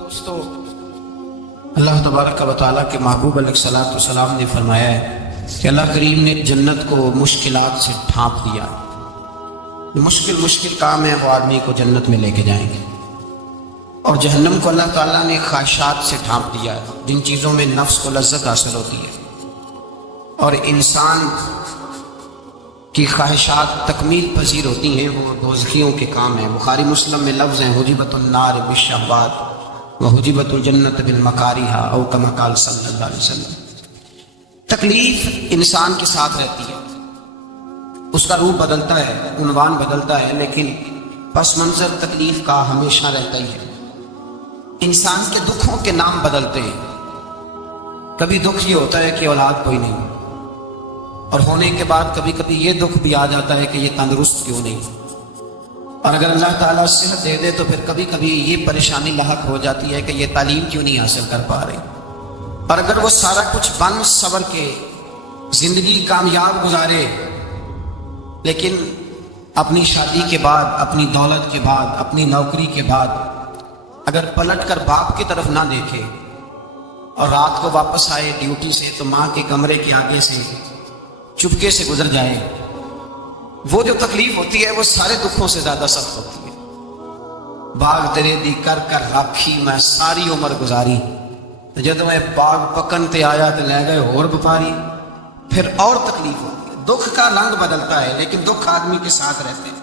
دوستو، اللہ تبارک و تعالیٰ کے محبوب علیہ الصلوۃ والسلام نے فرمایا ہے کہ اللہ کریم نے جنت کو مشکلات سے ڈھانپ دیا۔ مشکل کام ہے وہ آدمی کو جنت میں لے کے جائیں گے، اور جہنم کو اللہ تعالیٰ نے خواہشات سے ڈھانپ دیا ہے، جن چیزوں میں نفس کو لذت حاصل ہوتی ہے، اور انسان کی خواہشات تکمیل پذیر ہوتی ہیں، وہ دوزخیوں کے کام ہیں۔ بخاری مسلم میں لفظ ہیں حجبت النار بالشہوات وحجبت الجنت بالمکارہ، او کما قال صلی اللہ علیہ وسلم۔ تکلیف انسان کے ساتھ رہتی ہے، اس کا روپ بدلتا ہے، عنوان بدلتا ہے، لیکن پس منظر تکلیف کا ہمیشہ رہتا ہی ہے۔ انسان کے دکھوں کے نام بدلتے ہیں۔ کبھی دکھ یہ ہوتا ہے کہ اولاد کوئی نہیں، اور ہونے کے بعد کبھی کبھی یہ دکھ بھی آ جاتا ہے کہ یہ تندرست کیوں نہیں، اور اگر اللہ تعالیٰ صحت دے دے تو پھر کبھی کبھی یہ پریشانی لاحق ہو جاتی ہے کہ یہ تعلیم کیوں نہیں حاصل کر پا رہے۔ اور اگر وہ سارا کچھ بن صبر کے زندگی کامیاب گزارے، لیکن اپنی شادی کے بعد، اپنی دولت کے بعد، اپنی نوکری کے بعد اگر پلٹ کر باپ کی طرف نہ دیکھے اور رات کو واپس آئے ڈیوٹی سے تو ماں کے کمرے کے آگے سے چپکے سے گزر جائے، وہ جو تکلیف ہوتی ہے وہ سارے دکھوں سے زیادہ سخت ہوتی ہے۔ باغ تیرے دی کر کر راکھی میں ساری عمر گزاری، جدو میں باغ پکن تے آیا تے لے گئے ہور بپاری، پھر اور تکلیف ہوتی ہے۔ دکھ کا رنگ بدلتا ہے، لیکن دکھ آدمی کے ساتھ رہتے ہیں۔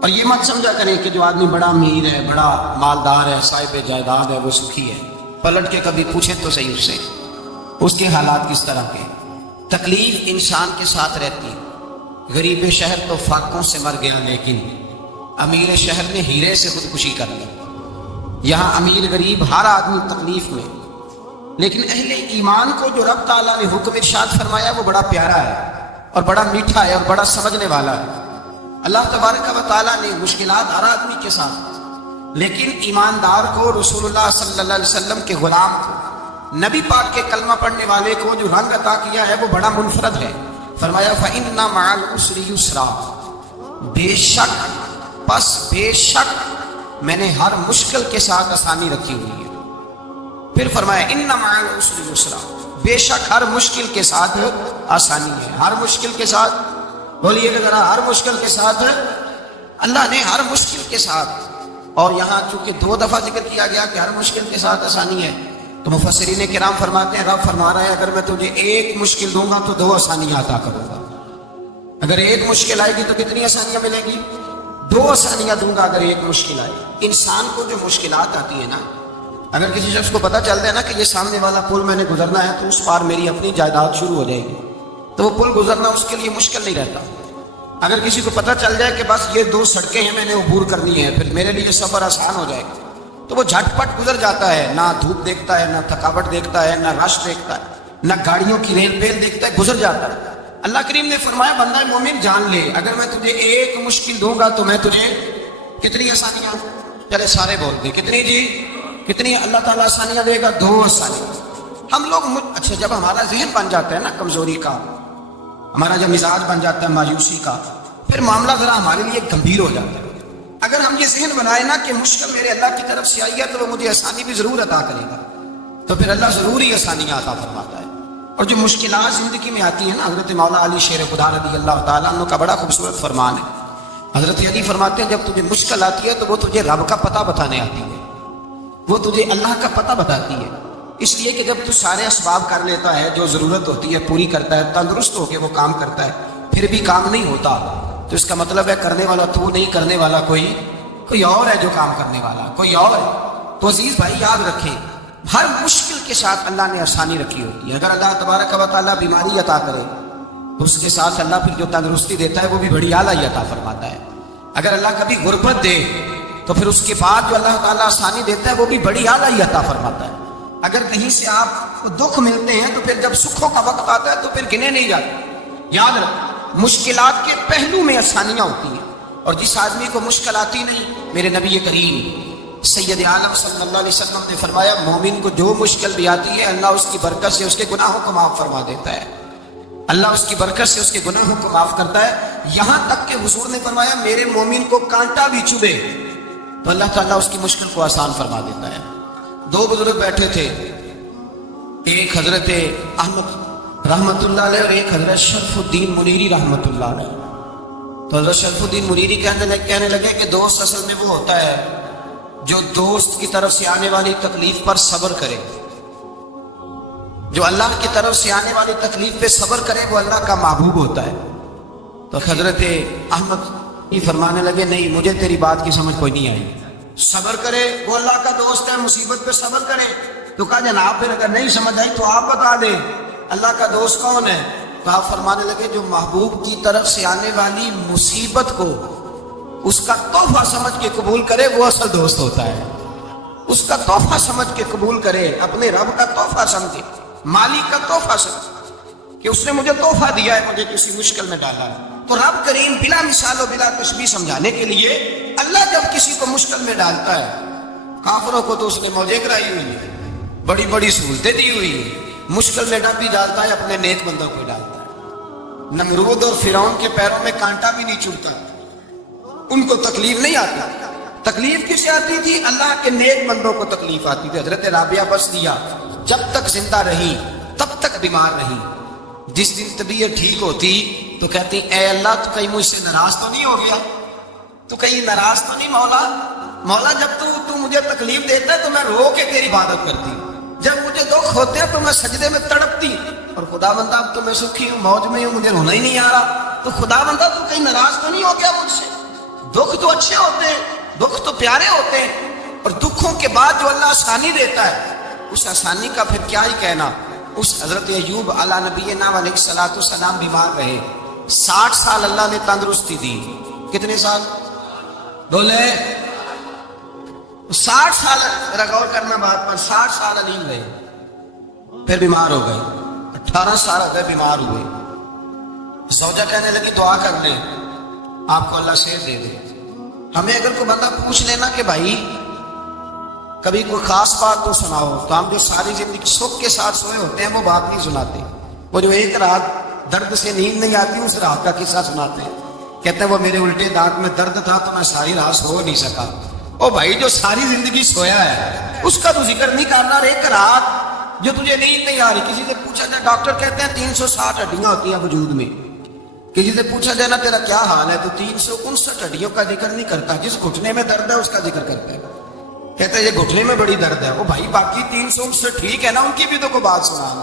اور یہ مت سمجھا کریں کہ جو آدمی بڑا امیر ہے، بڑا مالدار ہے، صاحب جائیداد ہے، وہ سکھی ہے۔ پلٹ کے کبھی پوچھیں تو صحیح اس سے، اس کے حالات کس طرح کے۔ تکلیف انسان کے ساتھ رہتی ہے۔ غریب شہر تو فاقوں سے مر گیا، لیکن امیر شہر نے ہیرے سے خودکشی کر لی۔ یہاں امیر غریب ہر آدمی تکلیف میں، لیکن اہل ایمان کو جو رب تعالیٰ نے حکم ارشاد فرمایا وہ بڑا پیارا ہے، اور بڑا میٹھا ہے، اور بڑا سمجھنے والا ہے۔ اللہ تبارک و تعالیٰ نے مشکلات ہر آدمی کے ساتھ، لیکن ایماندار کو، رسول اللہ صلی اللہ علیہ وسلم کے غلام کو، نبی پاک کے کلمہ پڑھنے والے کو جو رنگ عطا کیا ہے وہ بڑا منفرد ہے۔ فرمایا فَإِنَّ مَعَ الْعُسْرِ يُسْرًا، بے شک میں نے ہر مشکل کے ساتھ آسانی رکھی ہوئی ہے۔ پھر فرمایا إِنَّ مَعَ الْعُسْرِ يُسْرًا، بے شک ہر مشکل کے ساتھ آسانی ہے۔ ہر مشکل کے ساتھ، بولیے کہ ذرا، ہر مشکل کے ساتھ اللہ نے ہر مشکل کے ساتھ، اور یہاں چونکہ 2 دفعہ ذکر کیا گیا کہ ہر مشکل کے ساتھ آسانی ہے، تو مفسرین کرام فرماتے ہیں رب فرما رہا ہے اگر میں تجھے ایک مشکل دوں گا تو 2 آسانیاں عطا کروں گا۔ اگر ایک مشکل آئے گی تو کتنی آسانیاں ملیں گی؟ 2 آسانیاں دوں گا اگر ایک مشکل آئے۔ انسان کو جو مشکلات آتی ہیں نا، اگر کسی شخص کو پتہ چل جائے نا کہ یہ سامنے والا پل میں نے گزرنا ہے تو اس پار میری اپنی جائیداد شروع ہو جائے گی، تو وہ پل گزرنا اس کے لیے مشکل نہیں رہتا۔ اگر کسی کو پتہ چل جائے کہ بس یہ 2 سڑکیں ہیں میں نے عبور کرنی ہے، پھر میرے لیے سفر آسان ہو جائے گا، تو وہ جھٹ پٹ گزر جاتا ہے، نہ دھوپ دیکھتا ہے، نہ تھکاوٹ دیکھتا ہے، نہ رش دیکھتا ہے، نہ گاڑیوں کی ریل پیل دیکھتا ہے، گزر جاتا ہے۔ اللہ کریم نے فرمایا بندہ مومن جان لے اگر میں تجھے ایک مشکل دوں گا تو میں تجھے کتنی آسانیاں، چلے سارے بول دے کتنی، جی کتنی اللہ تعالیٰ آسانیاں دے گا؟ 2 آسانیاں۔ ہم لوگ اچھا جب ہمارا ذہن بن جاتا ہے نا کمزوری کا، ہمارا جب مزاج بن جاتا ہے مایوسی کا، پھر معاملہ ذرا ہمارے لیے گمبھیر ہو جاتا ہے۔ اگر ہم یہ ذہن بنائے نا کہ مشکل میرے اللہ کی طرف سے آئی ہے تو وہ مجھے آسانی بھی ضرور عطا کرے گا، تو پھر اللہ ضرور ہی آسانیاں عطا فرماتا ہے۔ اور جو مشکلات زندگی میں آتی ہیں نا، حضرت مولا علی شیر خدا رضی اللہ تعالیٰ عنہ کا بڑا خوبصورت فرمان ہے۔ حضرت علی فرماتے ہیں جب تجھے مشکل آتی ہے تو وہ تجھے رب کا پتہ بتانے آتی ہے، وہ تجھے اللہ کا پتہ بتاتی ہے، اس لیے کہ جب تو سارے اسباب کر لیتا ہے، جو ضرورت ہوتی ہے پوری کرتا ہے، تندرست ہو کے وہ کام کرتا ہے، پھر بھی کام نہیں ہوتا، تو اس کا مطلب ہے کرنے والا تو نہیں، کرنے والا کوئی اور ہے جو کام کرنے والا، کوئی اور ہے۔ تو عزیز بھائی یاد رکھیں ہر مشکل کے ساتھ اللہ نے آسانی رکھی ہوتی ہے۔ اگر اللہ تبارک و تعالیٰ بیماری عطا کرے تو اس کے ساتھ اللہ پھر جو تندرستی دیتا ہے وہ بھی بڑی اعلیٰ عطا فرماتا ہے۔ اگر اللہ کبھی غربت دے تو پھر اس کے بعد جو اللہ تعالیٰ آسانی دیتا ہے وہ بھی بڑی اعلیٰ عطا فرماتا ہے۔ اگر کہیں سے آپ کو دکھ ملتے ہیں تو پھر جب سکھوں کا وقت آتا ہے تو پھر گنے نہیں جاتے۔ یاد رکھیں مشکلات کے پہلو میں آسانیاں ہوتی ہیں، اور جس آدمی کو مشکل آتی نہیں، میرے نبی کریم سید عالم صلی اللہ علیہ وسلم نے فرمایا مومن کو جو مشکل بھی آتی ہے اللہ اس کی برکت سے اس کے گناہوں کو معاف فرما دیتا ہے، اللہ اس کی برکت سے اس کے گناہوں کو معاف کرتا ہے۔ یہاں تک کہ حضور نے فرمایا میرے مومن کو کانٹا بھی چبھے تو اللہ تعالیٰ اس کی مشکل کو آسان فرما دیتا ہے۔ دو بزرگ بیٹھے تھے، ایک حضرت احمد رحمت اللہ علیہ اور ایک حضرت شرف الدین منیری رحمت اللہ علیہ۔ تو حضرت شرف الدین منیری کہنے لگے کہ دوست اصل میں وہ ہوتا ہے جو دوست کی طرف سے آنے والی تکلیف پر صبر کرے، جو اللہ کی طرف سے آنے والی تکلیف پہ صبر کرے وہ اللہ کا محبوب ہوتا ہے۔ تو حضرت احمد یہ فرمانے لگے نہیں، مجھے تیری بات کی سمجھ کوئی نہیں آئی، صبر کرے وہ اللہ کا دوست ہے، مصیبت پہ صبر کرے۔ تو کہا جناب پھر اگر نہیں سمجھ آئی تو آپ بتا دیں اللہ کا دوست کون ہے؟ تو آپ فرمانے لگے جو محبوب کی طرف سے آنے والی مصیبت کو اس کا تحفہ سمجھ کے قبول کرے وہ اصل دوست ہوتا ہے۔ اس کا تحفہ سمجھ کے قبول کرے، اپنے رب کا تحفہ سمجھے، مالک کا تحفہ سمجھے کہ اس نے مجھے تحفہ دیا ہے، مجھے کسی مشکل میں ڈالا ہے۔ تو رب کریم بلا مثال و بلا تشبیہ سمجھانے کے لیے اللہ جب کسی کو مشکل میں ڈالتا ہے، کافروں کو تو اس نے موجیں کرائی ہوئی ہے، بڑی بڑی سہولتیں دی ہوئی ہیں، مشکل میں ڈب بھی ڈالتا ہے، اپنے نیک بندوں کو ڈالتا ہے۔ نمرود اور فرعون کے پیروں میں کانٹا بھی نہیں چبھتا، ان کو تکلیف نہیں آتی۔ تکلیف کسے آتی تھی؟ اللہ کے نیک بندوں کو تکلیف آتی تھی۔ حضرت رابعہ بصریہ جب تک زندہ رہی تب تک بیمار رہی، جس دن طبیعت ٹھیک ہوتی تو کہتی اے اللہ تو کہیں مجھ سے ناراض تو نہیں ہو گیا، تو کہیں ناراض تو نہیں مولا جب تو مجھے تکلیف دیتا ہے تو میں رو کے تیری عبادت کرتی، جب مجھے دکھ ہوتے ہیں تو میں سجدے میں تڑپتی، اور خدا بندہ اب تو میں سکھی ہوں، موج میں ہوں، مجھے رونا ہی نہیں آ رہا، تو خدا بندہ تو کہیں ناراض تو نہیں ہو گیا مجھ سے؟ دکھ تو اچھے ہوتے ہیں، دکھ تو پیارے ہوتے ہیں، اور دکھوں کے بعد جو اللہ آسانی دیتا ہے اس آسانی کا پھر کیا ہی کہنا۔ اس حضرت ایوب علی نبینا علیہ الصلوۃ والسلام بیمار رہے، 60 سال اللہ نے تندرستی دی۔ کتنے سال بولے؟ 60 سال، ذرا غور کرنا بات پر، 60 سال علیم رہے، پھر بیمار ہو گئے، 18 سال ہو گئے بیمار ہوئے۔ زوجہ کہنے لگی دعا کر لیں آپ کو اللہ صحت دے دے۔ ہمیں اگر کوئی بندہ پوچھ لینا کہ بھائی کبھی کوئی خاص بات تو سناؤ، تو ہم جو ساری زندگی سکھ کے ساتھ سوئے ہوتے ہیں وہ بات نہیں سناتے، وہ جو ایک رات درد سے نیند نہیں آتی اس رات کا قصہ سناتے ہیں، کہتے ہیں وہ میرے الٹے دانت میں درد تھا تو میں ساری رات سو نہیں سکا۔ او بھائی جو ساری زندگی سویا ہے اس کا تو ذکر نہیں کرنا، اور ایک رات جو تجھے نیند نہیں آ رہی، کسی سے پوچھا جائے، ڈاکٹر کہتے ہیں 360 ہڈیاں ہوتی ہیں وجود میں، کسی سے پوچھا جائے نا تیرا کیا حال ہے تو 359 ہڈیوں کا ذکر نہیں کرتا، جس گھٹنے میں درد ہے اس کا ذکر کرتا ہے، کہتے ہیں یہ گھٹنے میں بڑی درد ہے۔ وہ بھائی باقی 359 ٹھیک ہے نا، ان کی بھی تو کوئی بات سنانا۔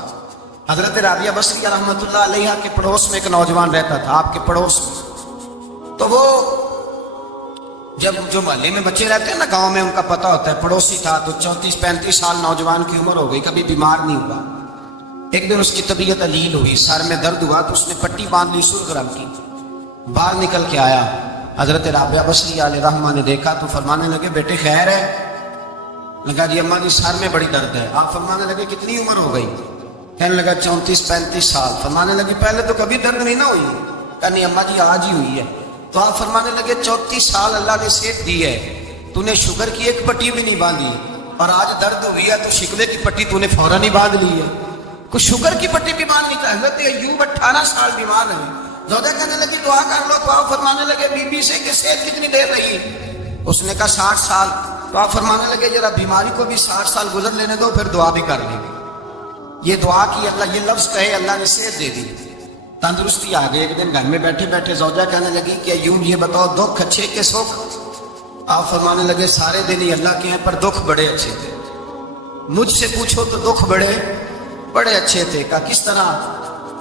حضرت رابعہ بصریہ رحمۃ اللہ علیہ کے پڑوس میں ایک نوجوان رہتا تھا، آپ کے پڑوس میں، تو وہ جب جو محلے میں بچے رہتے ہیں نا گاؤں میں، ان کا پتہ ہوتا ہے، پڑوسی تھا تو 34-35 سال نوجوان کی عمر ہو گئی، کبھی بیمار نہیں ہوا۔ ایک دن اس کی طبیعت علیل ہوئی، سر میں درد ہوا تو اس نے پٹی باندھ لی سرخ رنگ کی، باہر نکل کے آیا، حضرت رابعہ بصریہ علیہ رحمہ نے دیکھا تو فرمانے لگے بیٹے خیر ہے؟ لگا جی اماں جی سر میں بڑی درد ہے۔ آپ فرمانے لگے کتنی عمر ہو گئی؟ کہنے لگا 34-35 سال۔ فرمانے لگے پہلے تو کبھی درد نہیں نہ ہوئی؟ کہا نہیں اماں جی آج ہی ہوئی ہے۔ تو آپ فرمانے لگے 34 سال اللہ نے صحت دی ہے، تو نے شوگر کی ایک پٹی بھی نہیں باندھی، اور آج درد ہوئی ہے تو شکوے کی پٹی تو نے فوراً ہی باندھ لی ہے، کوئی شوگر کی پٹی بھی باندھ نہیں تھا۔ حضرت ایوب 18 سال بیمار رہے، زوجہ کہنے لگی دعا کر لو، تو آپ فرمانے لگے بی بی سے کہ صحت کتنی دیر رہی؟ اس نے کہا 60 سال۔ تو آپ فرمانے لگے ذرا بیماری کو بھی 60 سال گزر لینے دو پھر دعا بھی کر لیں گے۔ یہ دعا کی اللہ، یہ لفظ کہے اللہ نے صحت دے دی، تندرستی آ گئی۔ ایک دن گھر میں بیٹھے بیٹھے زوجہ کہنے لگی کہ ایوب یہ بتاؤ دکھ اچھے کہ سکھ؟ آپ فرمانے لگے سارے دن ہی اللہ کے ہیں پر دکھ بڑے اچھے تھے، مجھ سے پوچھو تو دکھ بڑے اچھے تھے۔ کہا کس طرح؟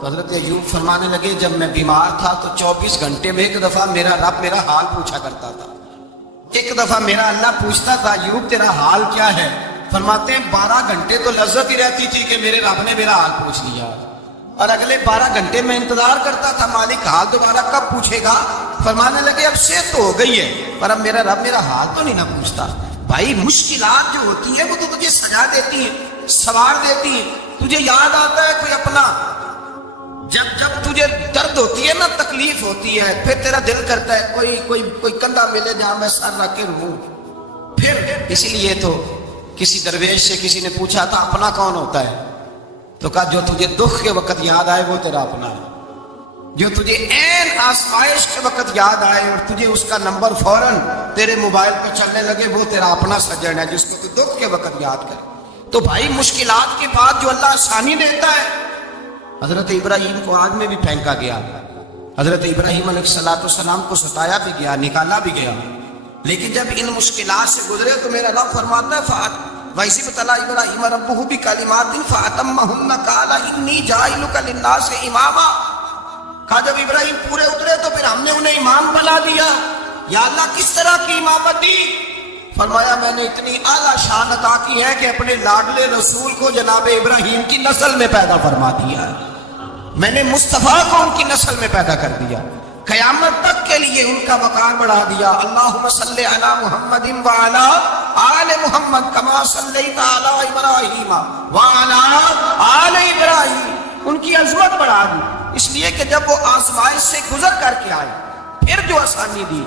تو حضرت ایوب فرمانے لگے جب میں بیمار تھا تو 24 گھنٹے میں ایک دفعہ میرا رب میرا حال پوچھا کرتا تھا، ایک دفعہ میرا اللہ پوچھتا تھا ایوب تیرا حال کیا ہے؟ فرماتے ہیں 12 گھنٹے تو لذت ہی رہتی تھی کہ میرے رب نے میرا حال پوچھ لیا، اور اگلے 12 گھنٹے میں انتظار کرتا تھا مالک حال دوبارہ کب پوچھے گا۔ فرمانے لگے اب صحت تو ہو گئی ہے پر اب میرا رب میرا حال تو نہیں نہ پوچھتا۔ بھائی مشکلات جو ہوتی ہیں وہ تو تجھے سجا دیتی ہیں، سوار دیتی ہیں، تجھے یاد آتا ہے کوئی اپنا، جب تجھے درد ہوتی ہے نا، تکلیف ہوتی ہے، پھر تیرا دل کرتا ہے کوئی کندھا ملے جہاں میں سر رکھ کے رہوں۔ پھر اسی لیے تو کسی درویش سے کسی نے پوچھا تھا اپنا کون ہوتا ہے؟ تو کہا جو تجھے دکھ کے وقت یاد آئے وہ تیرا اپنا ہے، جو تجھے عین آزمائش کے وقت یاد آئے اور تجھے اس کا نمبر فوراً تیرے موبائل پہ چلنے لگے وہ تیرا اپنا سجن ہے، جس کو تو دکھ کے وقت یاد کرے۔ تو بھائی مشکلات کے بعد جو اللہ آسانی دیتا ہے، حضرت ابراہیم کو آگ میں بھی پھینکا گیا، حضرت ابراہیم علیہ السلام کو ستایا بھی گیا، نکالا بھی گیا، لیکن جب ان مشکلات سے گزرے تو میرا رب فرماتا ہے وَإِذِ ابْتَلَىٰ إِبْرَاهِيمَ رَبُّهُ بِكَلِمَاتٍ فَأَتَمَّهُنَّ قَالَ إِنِّي جَاعِلُكَ لِلنَّاسِ إِمَامًا، کہا جب ابراہیم پورے اترے تو پھر ہم نے انہیں امام بنا دیا۔ یا اللہ کس طرح کی امامت دی؟ فرمایا میں نے اتنی اعلیٰ شان عطا کی ہے کہ اپنے لاڈلے رسول کو جناب ابراہیم کی نسل میں پیدا فرما دیا ہے، میں نے مصطفیٰ کو ان کی نسل میں پیدا کر دیا، قیامت تک کے لیے ان کا وقار بڑھا دیا۔ اللہم صلی علی محمد وعلی آل محمد کما صلیت علی ابراہیم وعلی آل ابراہیم، ان کی عظمت بڑھا دی، اس لیے کہ جب وہ آزمائش سے گزر کر کے آئے پھر جو آسانی دی،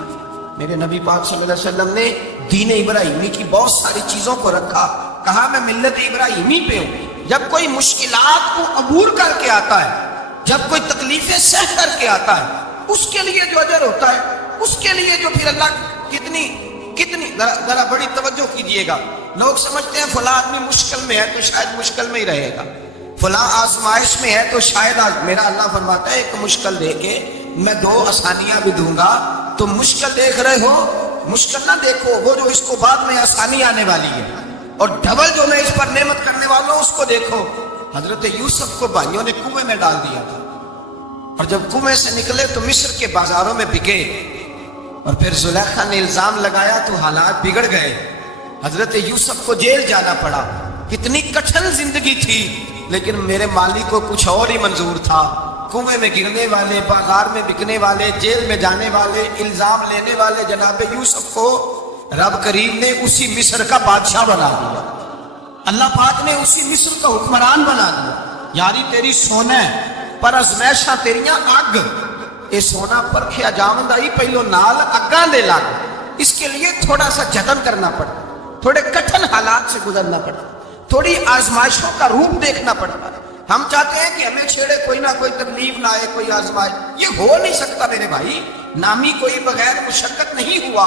میرے نبی پاک صلی اللہ علیہ وسلم نے دین ابراہیمی کی بہت ساری چیزوں کو رکھا، کہا میں ملت ابراہیمی پہ ہوں۔ جب کوئی مشکلات کو عبور کر کے آتا ہے، جب کوئی تکلیفیں سہ کر کے آتا ہے، اس کے لیے جو اجر ہوتا ہے، اس کے لیے جو پھر اللہ کتنی ذرا بڑی توجہ کیجئے گا۔ لوگ سمجھتے ہیں فلاں آدمی مشکل میں ہے تو شاید مشکل میں ہی رہے گا، فلاں آزمائش میں ہے تو شاید میرا اللہ فرماتا ہے ایک مشکل دے کے میں دو آسانیاں بھی دوں گا۔ تو مشکل دیکھ رہے ہو، مشکل نہ دیکھو، وہ جو اس کو بعد میں آسانی آنے والی ہے، اور ڈبل جو میں اس پر نعمت کرنے والا ہوں اس کو دیکھو۔ حضرت یوسف کو بھائیوں نے کنویں میں ڈال دیا تھا، اور جب کنویں سے نکلے تو مصر کے بازاروں میں بکے، اور پھر زلیخا نے الزام لگایا تو حالات بگڑ گئے، حضرت یوسف کو جیل جانا پڑا۔ کتنی کٹھن زندگی تھی، لیکن میرے مالک کو کچھ اور ہی منظور تھا۔ کنویں میں گرنے والے، بازار میں بکنے والے، جیل میں جانے والے، الزام لینے والے جناب یوسف کو رب کریم نے اسی مصر کا بادشاہ بنا دیا، اللہ پاک نے اسی مصر کا حکمران بنا دیا۔ یاری تیری سونا پر ازمیشاں تیریاں اگ، اے سونا پرکھیا جاوندائی پہلو نال اگاں دے لگ، اس کے لیے تھوڑا سا جتن کرنا پڑتا، تھوڑے کٹھن حالات سے گزرنا پڑتا، تھوڑی آزمائشوں کا روپ دیکھنا پڑتا۔ ہم چاہتے ہیں کہ ہمیں چھیڑے کوئی نہ کوئی تکلیف نہ آئے، کوئی آزمائش، یہ ہو نہیں سکتا میرے بھائی، نامی کوئی بغیر مشقت نہیں ہوا،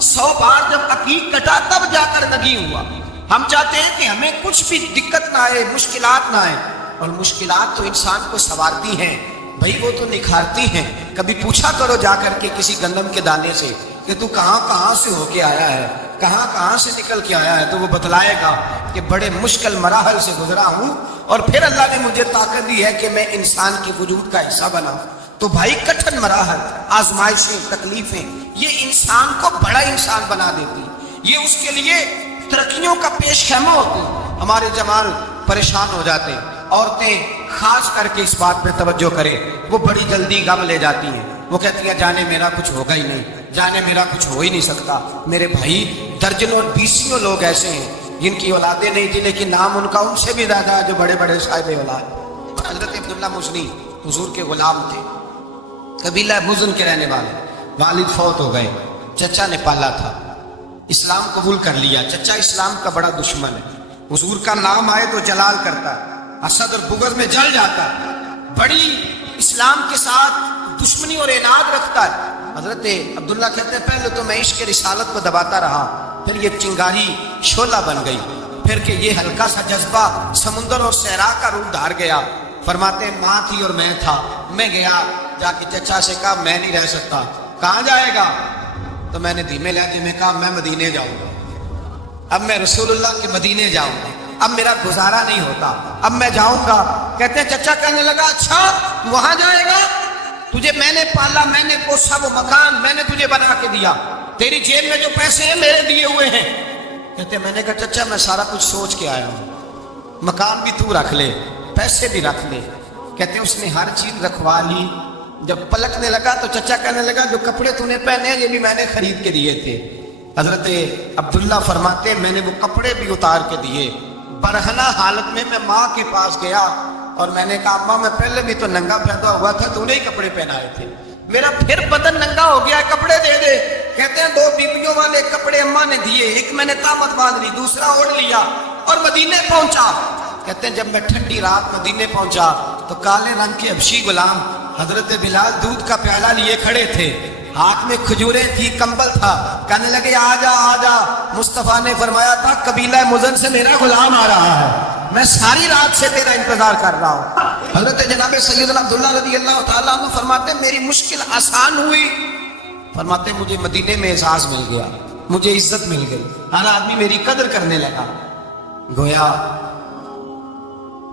100 بار جب عقیق کٹا تب جا کر نگی ہوا۔ ہم چاہتے ہیں کہ ہمیں کچھ بھی دقت نہ آئے، مشکلات نہ آئے، اور مشکلات تو انسان کو سنوارتی ہیں بھائی، وہ تو نکھارتی ہیں۔ کبھی پوچھا کرو جا کر کے کسی گندم کے دانے سے کہ تو کہاں سے ہو کے آیا ہے، کہاں سے نکل کے آیا ہے، تو وہ بتلائے گا کہ بڑے مشکل مراحل سے گزرا ہوں، اور پھر اللہ نے مجھے طاقت دی ہے کہ میں انسان کے وجود کا حصہ بنا۔ تو بھائی کٹھن مراحل، آزمائشیں، تکلیفیں، یہ انسان کو بڑا انسان بنا دیتی، یہ اس کے لیے ترقیوں کا پیش خیمہ ہوتی۔ ہمارے جوان پریشان ہو جاتے ہیں، عورتیں خاص کر کے اس بات پہ توجہ کریں، وہ بڑی جلدی غم لے جاتی ہیں، وہ کہتی ہیں جانے میرا کچھ ہوگا ہی نہیں، جانے میرا کچھ ہو ہی نہیں سکتا۔ میرے بھائی درجنوں بیسیوں لوگ ایسے ہیں جن کی اولادیں نہیں تھی، لیکن نام ان کا ان سے بھی زیادہ ہے جو بڑے بڑے صاحب اولاد۔ حضرت عبداللہ مزنی حضور کے غلام تھے، قبیلہ مزن کے رہنے والے، والد فوت ہو گئے، چچا نے پالا تھا، اسلام قبول کر لیا۔ چچا اسلام کا بڑا دشمن ہے، حضور کا نام آئے تو جلال کرتا ہے، حسد اور بغض میں جل جاتا ہے، بڑی اسلام کے ساتھ دشمنی اور عناد رکھتا ہے۔ حضرت عبداللہ کہتے ہیں پہلے تو میں عشق رسالت کو دباتا رہا، پھر یہ چنگاری شعلہ بن گئی، پھر کہ یہ ہلکا سا جذبہ سمندر اور صحرا کا روپ دھار گیا۔ فرماتے ہیں ماں تھی اور میں تھا، میں گیا جا کے چچا سے کہا میں نہیں رہ سکتا۔ کہاں جائے گا؟ تو میں نے دھیمے لہجے میں کہا میں مدینے جاؤں گا، اب میں رسول اللہ کے مدینے جاؤں گا، اب میرا گزارا نہیں ہوتا، اب میں جاؤں گا۔ کہتے ہیں چچا کہنے لگا اچھا تو وہاں جائے گا، تجھے میں نے پالا، میں نے پوسا، وہ مکان میں نے تجھے بنا کے دیا، تیری جیب میں جو پیسے ہیں میرے دیے ہوئے ہیں۔ کہتے ہیں میں نے کہا چچا میں سارا کچھ سوچ کے آیا ہوں، مکان بھی تو رکھ لے، پیسے بھی رکھ لے۔ کہتے ہیں اس نے ہر چیز رکھوا لی۔ جب پلٹنے لگا تو چچا کہنے لگا جو کپڑے تو نے پہنے ہیں یہ بھی میں نے خرید کے دیے تھے۔ حضرت عبداللہ فرماتے میں نے وہ کپڑے بھی اتار کے دیے، برہنہ حالت میں ماں کے پاس گیا اور میں نے کہا اماں میں پہلے بھی تو ننگا پیدا ہوا تھا، تو نے ہی کپڑے پہنائے تھے، میرا پھر بدن ننگا ہو گیا ہے، کپڑے دے دے۔ کہتے ہیں 2 بیبیوں والے کپڑے اماں نے دیے، ایک میں نے تامت باندھ لی، دوسرا اوڑھ لیا اور مدینے پہنچا۔ کہتے ہیں جب میں ٹھنڈی رات مدینے پہنچا تو کالے رنگ کے حبشی غلام حضرت بلال دودھ کا پیالہ لیے کھڑے تھے، ہاتھ میں کھجوریں تھی، کمبل تھا، کہنے لگے آجا آجا۔ مصطفیٰ نے فرمایا تھا قبیلہ مزن سے میرا غلام آ رہا ہے، میں ساری رات سے تیرا انتظار کر رہا ہوں۔ حضرت جناب سیدنا عبداللہ رضی اللہ تعالیٰ عنہ فرماتے میری مشکل آسان ہوئی، فرماتے مجھے مدینے میں اعزاز مل گیا، مجھے عزت مل گئی، ہر آدمی میری قدر کرنے لگا۔ گویا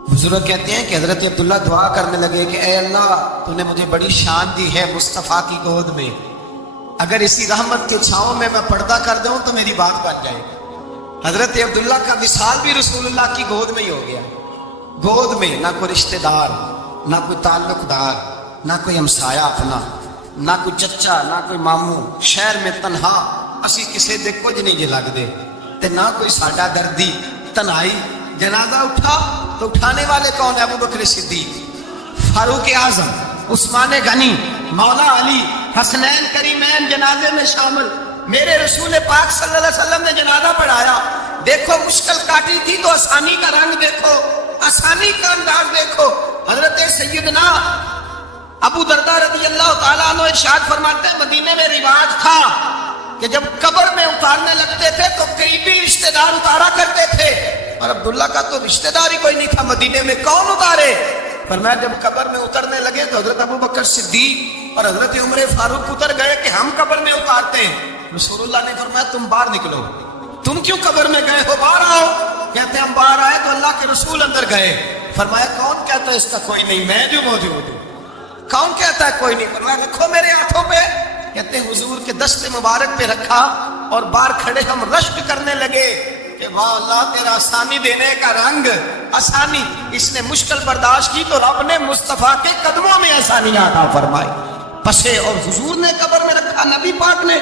بزرگ کہتے ہیں کہ حضرت عبداللہ دعا کرنے لگے کہ اے اللہ تو نے مجھے بڑی شان دی ہے مصطفیٰ کی گود میں، اگر اسی رحمت کے چھاؤں میں پردہ کر دوں تو میری بات بن جائے۔ حضرت عبداللہ کا وصال بھی رسول اللہ کی گود میں ہی ہو گیا۔ گود میں نہ کوئی رشتہ دار، نہ کوئی تعلق دار، نہ کوئی ہمسایا اپنا، نہ کوئی چچا، نہ کوئی ماموں، شہر میں تنہا اسی کسے دے کچھ نہیں جے لگ دے تے نہ کوئی ساڈا دردی، تنہائی۔ جنازہ اٹھا تو اٹھانے والے کون ہیں؟ ابو بکر صدیق، فاروق اعظم، عثمان غنی، مولا علی، حسنین کریمین جنازے میں شامل۔ میرے رسول پاک صلی اللہ علیہ وسلم نے جنازہ پڑھایا، دیکھو مشکل کاٹی تھی تو آسانی کا رنگ دیکھو، آسانی کا انداز دیکھو۔ حضرت سیدنا ابو درداء رضی اللہ تعالیٰ عنہ ارشاد فرماتے ہیں مدینے میں رواج تھا کہ جب قبر میں اتارنے لگتے تھے تو قریبی رشتہ دار اتارا کرتے تھے، اور عبداللہ کا تو رشتہ دار ہی کوئی نہیں تھا مدینے میں، کون اتارے؟ فرمایا جب قبر میں اترنے لگے تو حضرت ابو بکر صدیق اور حضرت عمر فاروق اتر گئے کہ ہم قبر میں اتارتے ہیں۔ رسول اللہ نے فرمایا تم باہر نکلو، تم کیوں قبر میں گئے ہو؟ باہر آؤ۔ کہتے ہیں ہم باہر آئے تو اللہ کے رسول اندر گئے۔ فرمایا کون کہتا ہے اس کا کوئی نہیں، میں جو موجود ہوں۔ کون کہتا ہے کوئی نہیں؟ فرمایا رکھو میرے ہاتھوں پہ۔ کہتے ہیں حضور کے دست مبارک پہ رکھا اور باہر کھڑے ہم رشک کرنے لگے کہ واہ اللہ تیرا آسانی دینے کا رنگ، آسانی۔ اس نے مشکل برداشت کی تو رب نے مصطفیٰ کے قدموں میں آسانی عطا فرمائی، پسے اور حضور نے قبر میں رکھا، نبی پاک نے۔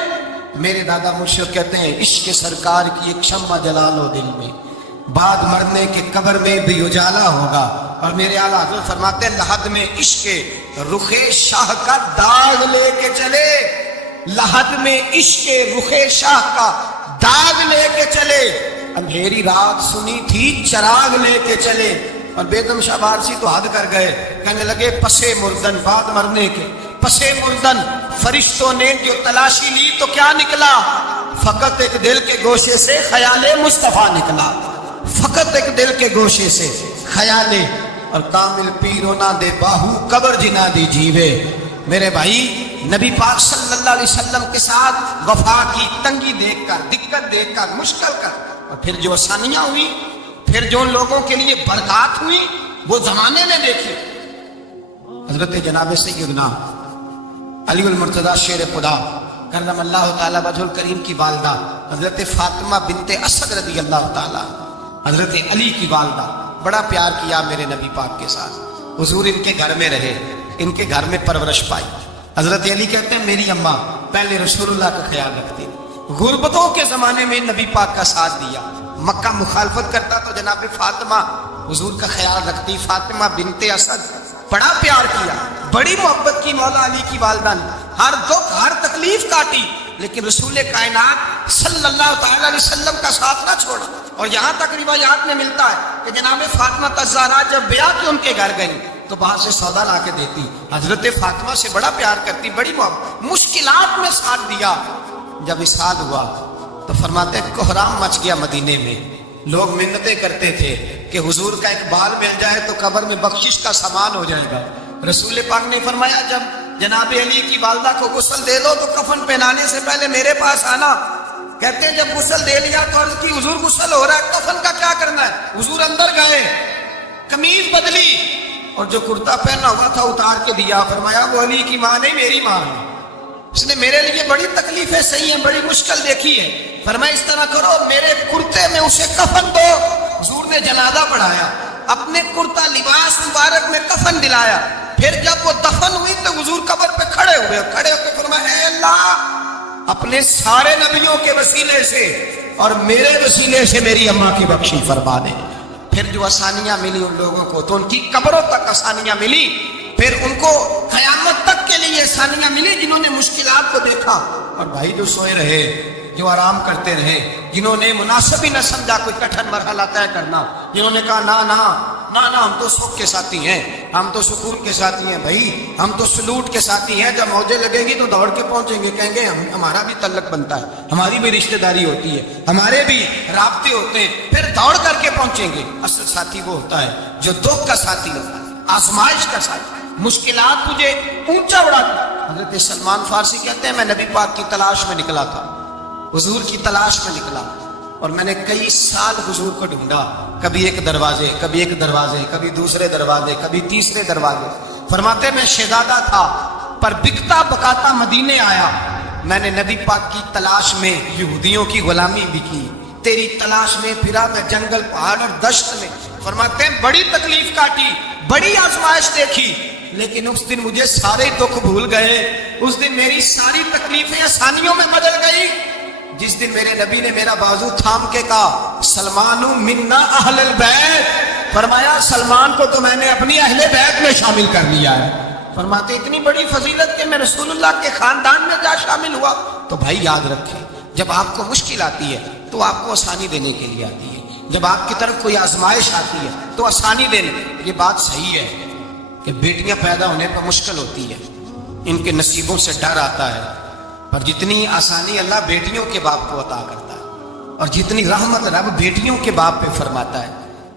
میرے دادا مرشد کہتے ہیں عشق سرکار کی ایک شمع جلا لو دل میں، بعد مرنے کے قبر میں بھی اجالا ہوگا۔ اور میرے اعلیٰ حضرت فرماتے ہیں لحد میں عشق رخ شاہ کا داغ لے کے چلے، لحد میں عشق رخ شاہ کا داغ لے کے چلے، اندھیری رات سنی تھی چراغ لے کے چلے۔ اور بیگم شاہ بارسی تو حد کر گئے، کہنے لگے پسے مردن، بعد مرنے کے پسے مردن فرشتوں نے جو تلاشی لی تو کیا نکلا؟ فقط ایک دل کے گوشے سے خیال مصطفیٰ نکلا، فقط ایک دل کے گوشے سے خیال۔ اور کامل پیرو نہ دے باہو قبر جنا دی جیوے۔ میرے بھائی نبی پاک صلی اللہ علیہ وسلم کے ساتھ وفا کی تنگی دیکھ کر، دقت دیکھ کر، مشکل کر، اور پھر جو آسانیاں ہوئی، پھر جو لوگوں کے لیے برکات ہوئی، وہ زمانے میں دیکھے۔ حضرت جناب سیدنا علی المرتضیٰ شیر خدا کرم اللہ تعالیٰ وجہ الکریم کی والدہ حضرت فاطمہ بنت اسد رضی اللہ تعالیٰ، حضرت علی کی والدہ، بڑا پیار کیا میرے نبی پاک کے ساتھ۔ حضور ان کے گھر میں رہے، ان کے گھر میں پرورش پائی۔ حضرت علی کہتے ہیں میری اماں پہلے رسول اللہ کا خیال رکھتی، غربتوں کے زمانے میں نبی پاک کا ساتھ دیا، مکہ مخالفت کرتا تو جناب فاطمہ حضور کا خیال رکھتی، فاطمہ بنت اسد، بڑا پیار کیا، بڑی محبت کی مولا علی کی والدہ نے، ہر دکھ ہر تکلیف کاٹی، لیکن رسول کائنات صلی اللہ تعالیٰ علیہ وسلم کا ساتھ نہ چھوڑا۔ اور یہاں تک روایات میں ملتا ہے کہ جناب فاطمہ الزہرا جب بیعہ کے ان کے گھر گئی تو باہر سے سودا لا کے دیتی، حضرت فاطمہ سے بڑا پیار کرتی، بڑی محبت، مشکلات میں ساتھ دیا۔ جب وصال ہوا تو فرماتے کوہرام مچ گیا مدینے میں، لوگ منتیں کرتے تھے کہ حضور کا ایک بال مل جائے تو قبر میں بخشش کا سامان ہو جائے گا۔ رسول پاک نے فرمایا جب جناب علی کی والدہ کو غسل دے دو تو کفن پہنانے سے پہلے میرے پاس آنا۔ کہتے ہیں جب غسل دے لیا تو عرض کی حضور غسل ہو رہا ہے، کفن کا کیا کرنا ہے؟ حضور اندر گئے، قمیض بدلی اور جو کرتا پہنا ہوا تھا اتار کے دیا۔ فرمایا وہ علی کی ماں نہیں میری ماں ہے، اس نے میرے لیے بڑی تکلیفیں سہی ہیں، بڑی مشکل دیکھی ہے۔ فرمایا اس طرح کرو میرے کرتے میں اسے کفن دو۔ حضور نے جنازہ پڑھایا، اپنے کرتا لباس مبارک میں کفن دلایا، پھر جب وہ دفن ہوئی تو حضور قبر پہ کھڑے ہوئے، کھڑے ہو کے فرمایا اے اللہ اپنے سارے نبیوں کے وسیلے سے اور میرے وسیلے سے میری اماں کی بخشی فرما دے۔ پھر جو آسانیاں ملی ان لوگوں کو تو ان کی قبروں تک آسانیاں ملی، پھر ان کو قیامت تک کے لیے آسانیاں ملی جنہوں نے مشکلات کو دیکھا۔ اور بھائی جو سوئے رہے، جو آرام کرتے رہے، جنہوں نے مناسب ہی نہ سمجھا کوئی کٹھن مرحلہ طے کرنا، جنہوں نے کہا نہ نہ ہم تو سکھ کے ساتھی ہیں، ہم تو سکون کے ساتھی ہیں بھائی، ہم تو سلوٹ کے ساتھی ہیں، جب موجیں لگے گی تو دوڑ کے پہنچیں گے، کہیں گے ہمارا بھی تعلق بنتا ہے، ہماری بھی رشتہ داری ہوتی ہے، ہمارے بھی رابطے ہوتے ہیں، پھر دوڑ کر کے پہنچیں گے۔ اصل ساتھی وہ ہوتا ہے جو دکھ کا ساتھی ہوتا ہے، آزمائش کا ساتھی، مشکلات تجھے اونچا اڑاتا ہے۔ حضرت سلمان فارسی کہتے ہیں میں نبی پاک کی تلاش میں نکلا تھا، حضور کی تلاش میں نکلا، اور میں نے کئی سال حضور کو ڈھونڈا، کبھی ایک دروازے، کبھی ایک دروازے، کبھی دوسرے دروازے، کبھی تیسرے دروازے۔ فرماتے میں شہزادہ تھا پر بکتا بکاتا مدینے آیا، میں نے نبی پاک کی تلاش میں یہودیوں کی غلامی بھی کی، تیری تلاش میں پھرا میں جنگل پہاڑ اور دشت میں۔ فرماتے ہیں بڑی تکلیف کاٹی، بڑی آزمائش دیکھی، لیکن اس دن مجھے سارے دکھ بھول گئے، اس دن میری ساری تکلیفیں آسانیوں میں بدل گئی، جس دن میرے نبی نے میرا بازو تھام کے کہا سلمان منا اہل البیت، فرمایا سلمان کو تو میں نے اپنی اہل بیت میں شامل کر لیا ہے۔ فرماتے اتنی بڑی فضیلت کہ میں رسول اللہ کے خاندان میں جا شامل ہوا۔ تو بھائی یاد رکھیں، جب آپ کو مشکل آتی ہے تو آپ کو آسانی دینے کے لیے آتی ہے، جب آپ کی طرف کوئی آزمائش آتی ہے تو آسانی دینے۔ یہ بات صحیح ہے کہ بیٹیاں پیدا ہونے پر مشکل ہوتی ہے، ان کے نصیبوں سے ڈر آتا ہے، پر جتنی آسانی اللہ بیٹیوں کے باپ کو عطا کرتا ہے اور جتنی رحمت رب بیٹیوں کے باپ پہ فرماتا ہے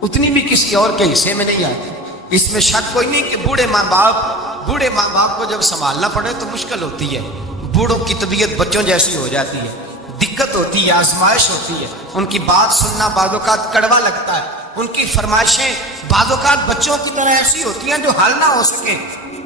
اتنی بھی کسی اور کے حصے میں نہیں آتی۔ اس میں شک کوئی نہیں کہ بوڑھے ماں باپ کو جب سنبھالنا پڑے تو مشکل ہوتی ہے، بوڑھوں کی طبیعت بچوں جیسی ہو جاتی ہے، دقت ہوتی ہے، آزمائش ہوتی ہے، ان کی بات سننا بعض اوقات کڑوا لگتا ہے، ان کی فرمائشیں بعض اوقات بچوں کی طرح ایسی ہوتی ہیں جو حل نہ ہو سکے،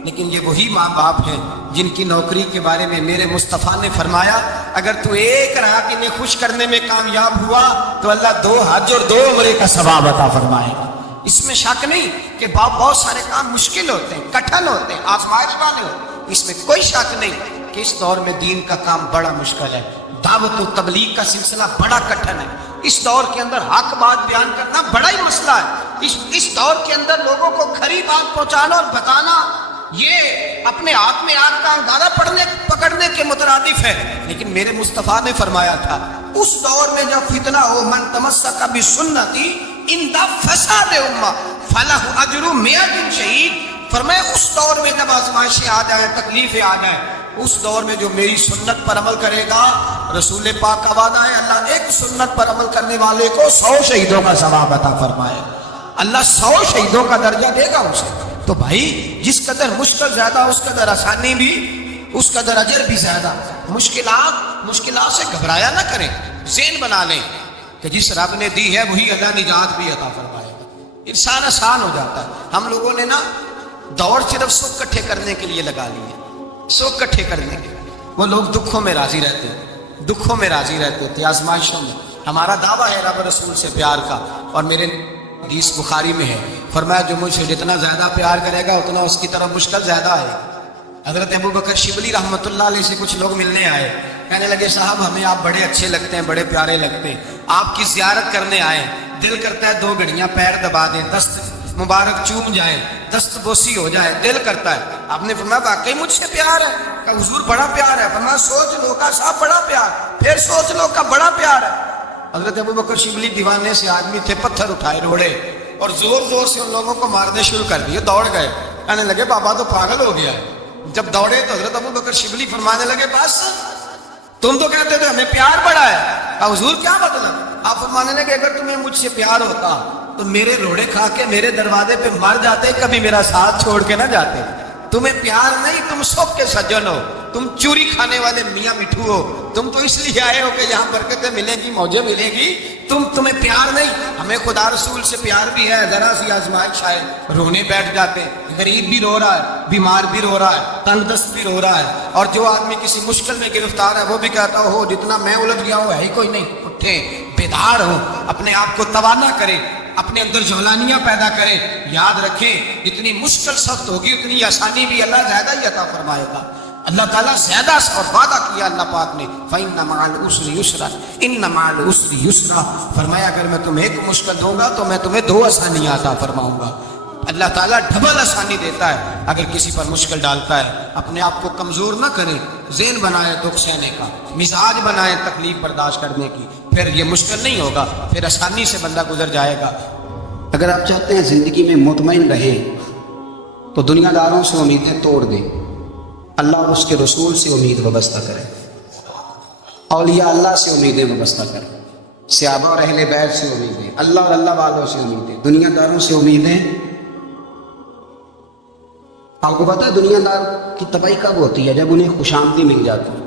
لیکن یہ وہی ماں باپ ہیں جن کی نوکری کے بارے میں میرے مصطفیٰ نے فرمایا اگر تو ایک رات انہیں خوش کرنے میں کامیاب ہوا تو اللہ 2 حج اور 2 عمرے کا ثواب عطا فرمائے گا۔ اس میں شک نہیں کہ باپ بہت سارے کام مشکل ہوتے ہیں، کٹھن ہوتے ہیں، آزمائش والے ہوتے ہیں، اس میں کوئی شک نہیں کہ اس دور میں دین کا کام بڑا مشکل ہے، دعوت و تبلیغ کا سلسلہ بڑا کٹھن ہے، اس دور کے اندر حق بات بیان کرنا بڑا ہی مسئلہ ہے، اس دور کے اندر لوگوں کو کھری بات پہنچانا اور بتانا یہ اپنے ہاتھ میں آگ کا اندازہ پکڑنے کے مترادف ہے۔ لیکن میرے مصطفیٰ نے فرمایا تھا اس دور میں جب فتنہ ہو من تمسک بسنتی اند فساد امہ فلہ اجر 100 شہید، فرمایا اس دور میں جب آزمائشیں آ جائیں، تکلیفیں آ جائیں، اس دور میں جو میری سنت پر عمل کرے گا، رسول پاک کا وعدہ ہے اللہ ایک سنت پر عمل کرنے والے کو 100 شہیدوں کا ثواب عطا فرمائے، اللہ 100 شہیدوں کا درجہ دے گا اسے۔ تو بھائی جس قدر مشکل زیادہ اس قدر آسانی بھی، اس قدر اجر بھی زیادہ۔ مشکلات سے گھبرایا نہ کریں، ذہن بنا لیں کہ جس رب نے دی ہے وہی اللہ نجات بھی عطا فرمائے گا، انسان آسان ہو جاتا ہے۔ ہم لوگوں نے نا دوڑ صرف سکھ کٹھے کرنے کے لیے لگا لی ہے، سکھ کٹھے کرنے کے، وہ لوگ دکھوں میں راضی رہتے تھے، آزمائشوں میں۔ ہمارا دعویٰ ہے رب رسول سے پیار کا، اور میرے حدیث بخاری میں ہے فرمایا جو مجھ سے جتنا زیادہ پیار کرے گا اتنا اس کی طرف مشکل زیادہ آئے۔ حضرت ابو بکر شبلی رحمۃ اللہ علیہ سے کچھ لوگ ملنے آئے، کہنے لگے صاحب ہمیں آپ بڑے اچھے لگتے ہیں، بڑے پیارے لگتے ہیں، آپ کی زیارت کرنے آئے، دل کرتا ہے 2 گھڑیاں پیر دبا دیں، دست مبارک چوم جائیں، دست بوسی ہو جائے، دل کرتا ہے۔ آپ نے فرمایا واقعی مجھ سے پیار ہے؟ کہا حضور بڑا پیار ہے۔ فرمایا سوچ لو کا صاحب بڑا پیار، پھر سوچ لو کا بڑا پیار ہے۔ حضرت ابو بکر شبلی دیوانے سے آدمی تھے، پتھر اٹھائے روڑے اور زور سے ان لوگوں کو مارنے شروع کر دیے، دوڑ گئے، کہنے لگے بابا تو پاگل ہو گیا ہے۔ جب دوڑے تو حضرت ابو بکر شبلی فرمانے لگے بس تم تو کہتے تھے ہمیں پیار بڑا ہے، کہا حضور کیا مطلب؟ آپ فرمانے لگے اگر تمہیں مجھ سے پیار ہوتا تو میرے روڑے کھا کے میرے دروازے پہ مر جاتے، کبھی میرا ساتھ چھوڑ کے نہ جاتے۔ تمہیں پیار نہیں، تم سب کے سجن ہو، تم چوری کھانے والے میاں مٹھو ہو، تم تو اس لیے آئے ہو کہ یہاں برکتیں ملیں گی، موجیں ملے گی، تمہیں پیار نہیں۔ ہمیں خدا رسول سے پیار بھی ہے، ذرا سی آزمائش آئے رونے بیٹھ جاتے ہیں، غریب بھی رو رہا ہے، بیمار بھی رو رہا ہے، تنگ دست بھی رو رہا ہے، اور جو آدمی کسی مشکل میں گرفتار ہے وہ بھی کہتا ہو جتنا میں الجھ گیا ہوں ہے ہی کوئی نہیں۔ اٹھیں، بیدار ہوں، اپنے آپ کو توانا کریں، اپنے اندر جولانیاں پیدا کریں، یاد رکھیں جتنی مشکل سخت ہوگی اتنی آسانی بھی اللہ زیادہ ہی عطا فرمائے گا۔ اللہ تعالیٰ زیادہ اور وعدہ کیا اللہ پاک نے فَإِنَّ مَعَ الْعُسْرِ يُسْرًا إِنَّ مَعَ الْعُسْرِ يُسْرًا، فرمایا اگر میں تمہیں ایک مشکل دوں گا تو میں تمہیں 2 آسانیاں عطا فرماؤں گا۔ اللہ تعالیٰ ڈبل آسانی دیتا ہے اگر کسی پر مشکل ڈالتا ہے۔ اپنے آپ کو کمزور نہ کریں، ذہن بنائیں دکھ سہنے کا، مزاج بنائیں تکلیف برداشت کرنے کی، پھر یہ مشکل نہیں ہوگا، پھر آسانی سے بندہ گزر جائے گا۔ اگر آپ چاہتے ہیں زندگی میں مطمئن رہیں تو دنیا داروں سے امیدیں توڑ دیں، اللہ اور اس کے رسول سے امید وابستہ کریں، اولیاء اللہ سے امیدیں وابستہ کریں، صحابہ اور اہل بیت سے امیدیں، اللہ اور اللہ والوں سے امیدیں، دنیا داروں سے امیدیں۔ آپ کو پتہ ہے دنیا دار کی تباہی کب ہوتی ہے؟ جب انہیں خوش آمدی مل جاتی ہے۔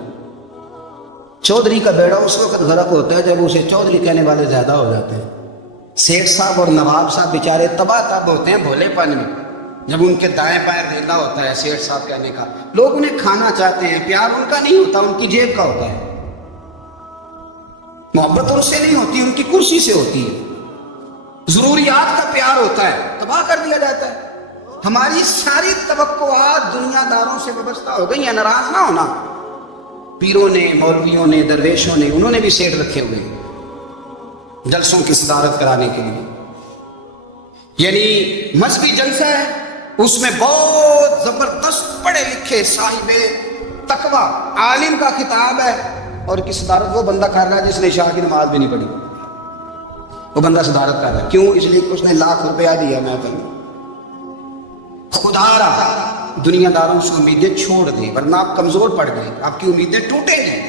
چودھری کا بیڑا اس وقت غرق ہوتا ہے جب اسے چودھری کہنے والے زیادہ ہو جاتے ہیں۔ سیٹھ صاحب اور نواب صاحب بیچارے تباہ تب ہوتے ہیں بھولے پن میں، جب ان کے دائیں بائیں ریلا ہوتا ہے سیٹھ صاحب کہنے کا، لوگ انہیں کھانا چاہتے ہیں، پیار ان کا نہیں ہوتا، ان کی جیب کا ہوتا ہے، محبت ان سے نہیں ہوتی، ان کی کرسی سے ہوتی ہے، ضروریات کا پیار ہوتا ہے، تباہ کر دیا جاتا ہے۔ ہماری ساری توقعات دنیا داروں سے وابستہ ہو گئی ہیں۔ ناراض نہ ہونا، پیروں نے، مولویوں نے، درویشوں نے، انہوں نے بھی سیٹ رکھے ہوئے ہیں جلسوں کی صدارت کرانے کے لیے، یعنی مذہبی جلسہ ہے، اس میں بہت زبردست پڑھے لکھے صاحب تقوی عالم کا خطاب ہے، اور کی صدارت وہ بندہ کر رہا ہے جس نے عشاء کی نماز بھی نہیں پڑھی، وہ بندہ صدارت کر رہا ہے۔ کیوں؟ اس لیے کہ اس نے ₹1,00,000 دیا محفل میں۔ خدا رہا دنیا داروں سے امیدیں چھوڑ دیں، ورنہ آپ کمزور پڑ گئے، آپ کی امیدیں ٹوٹیں گے۔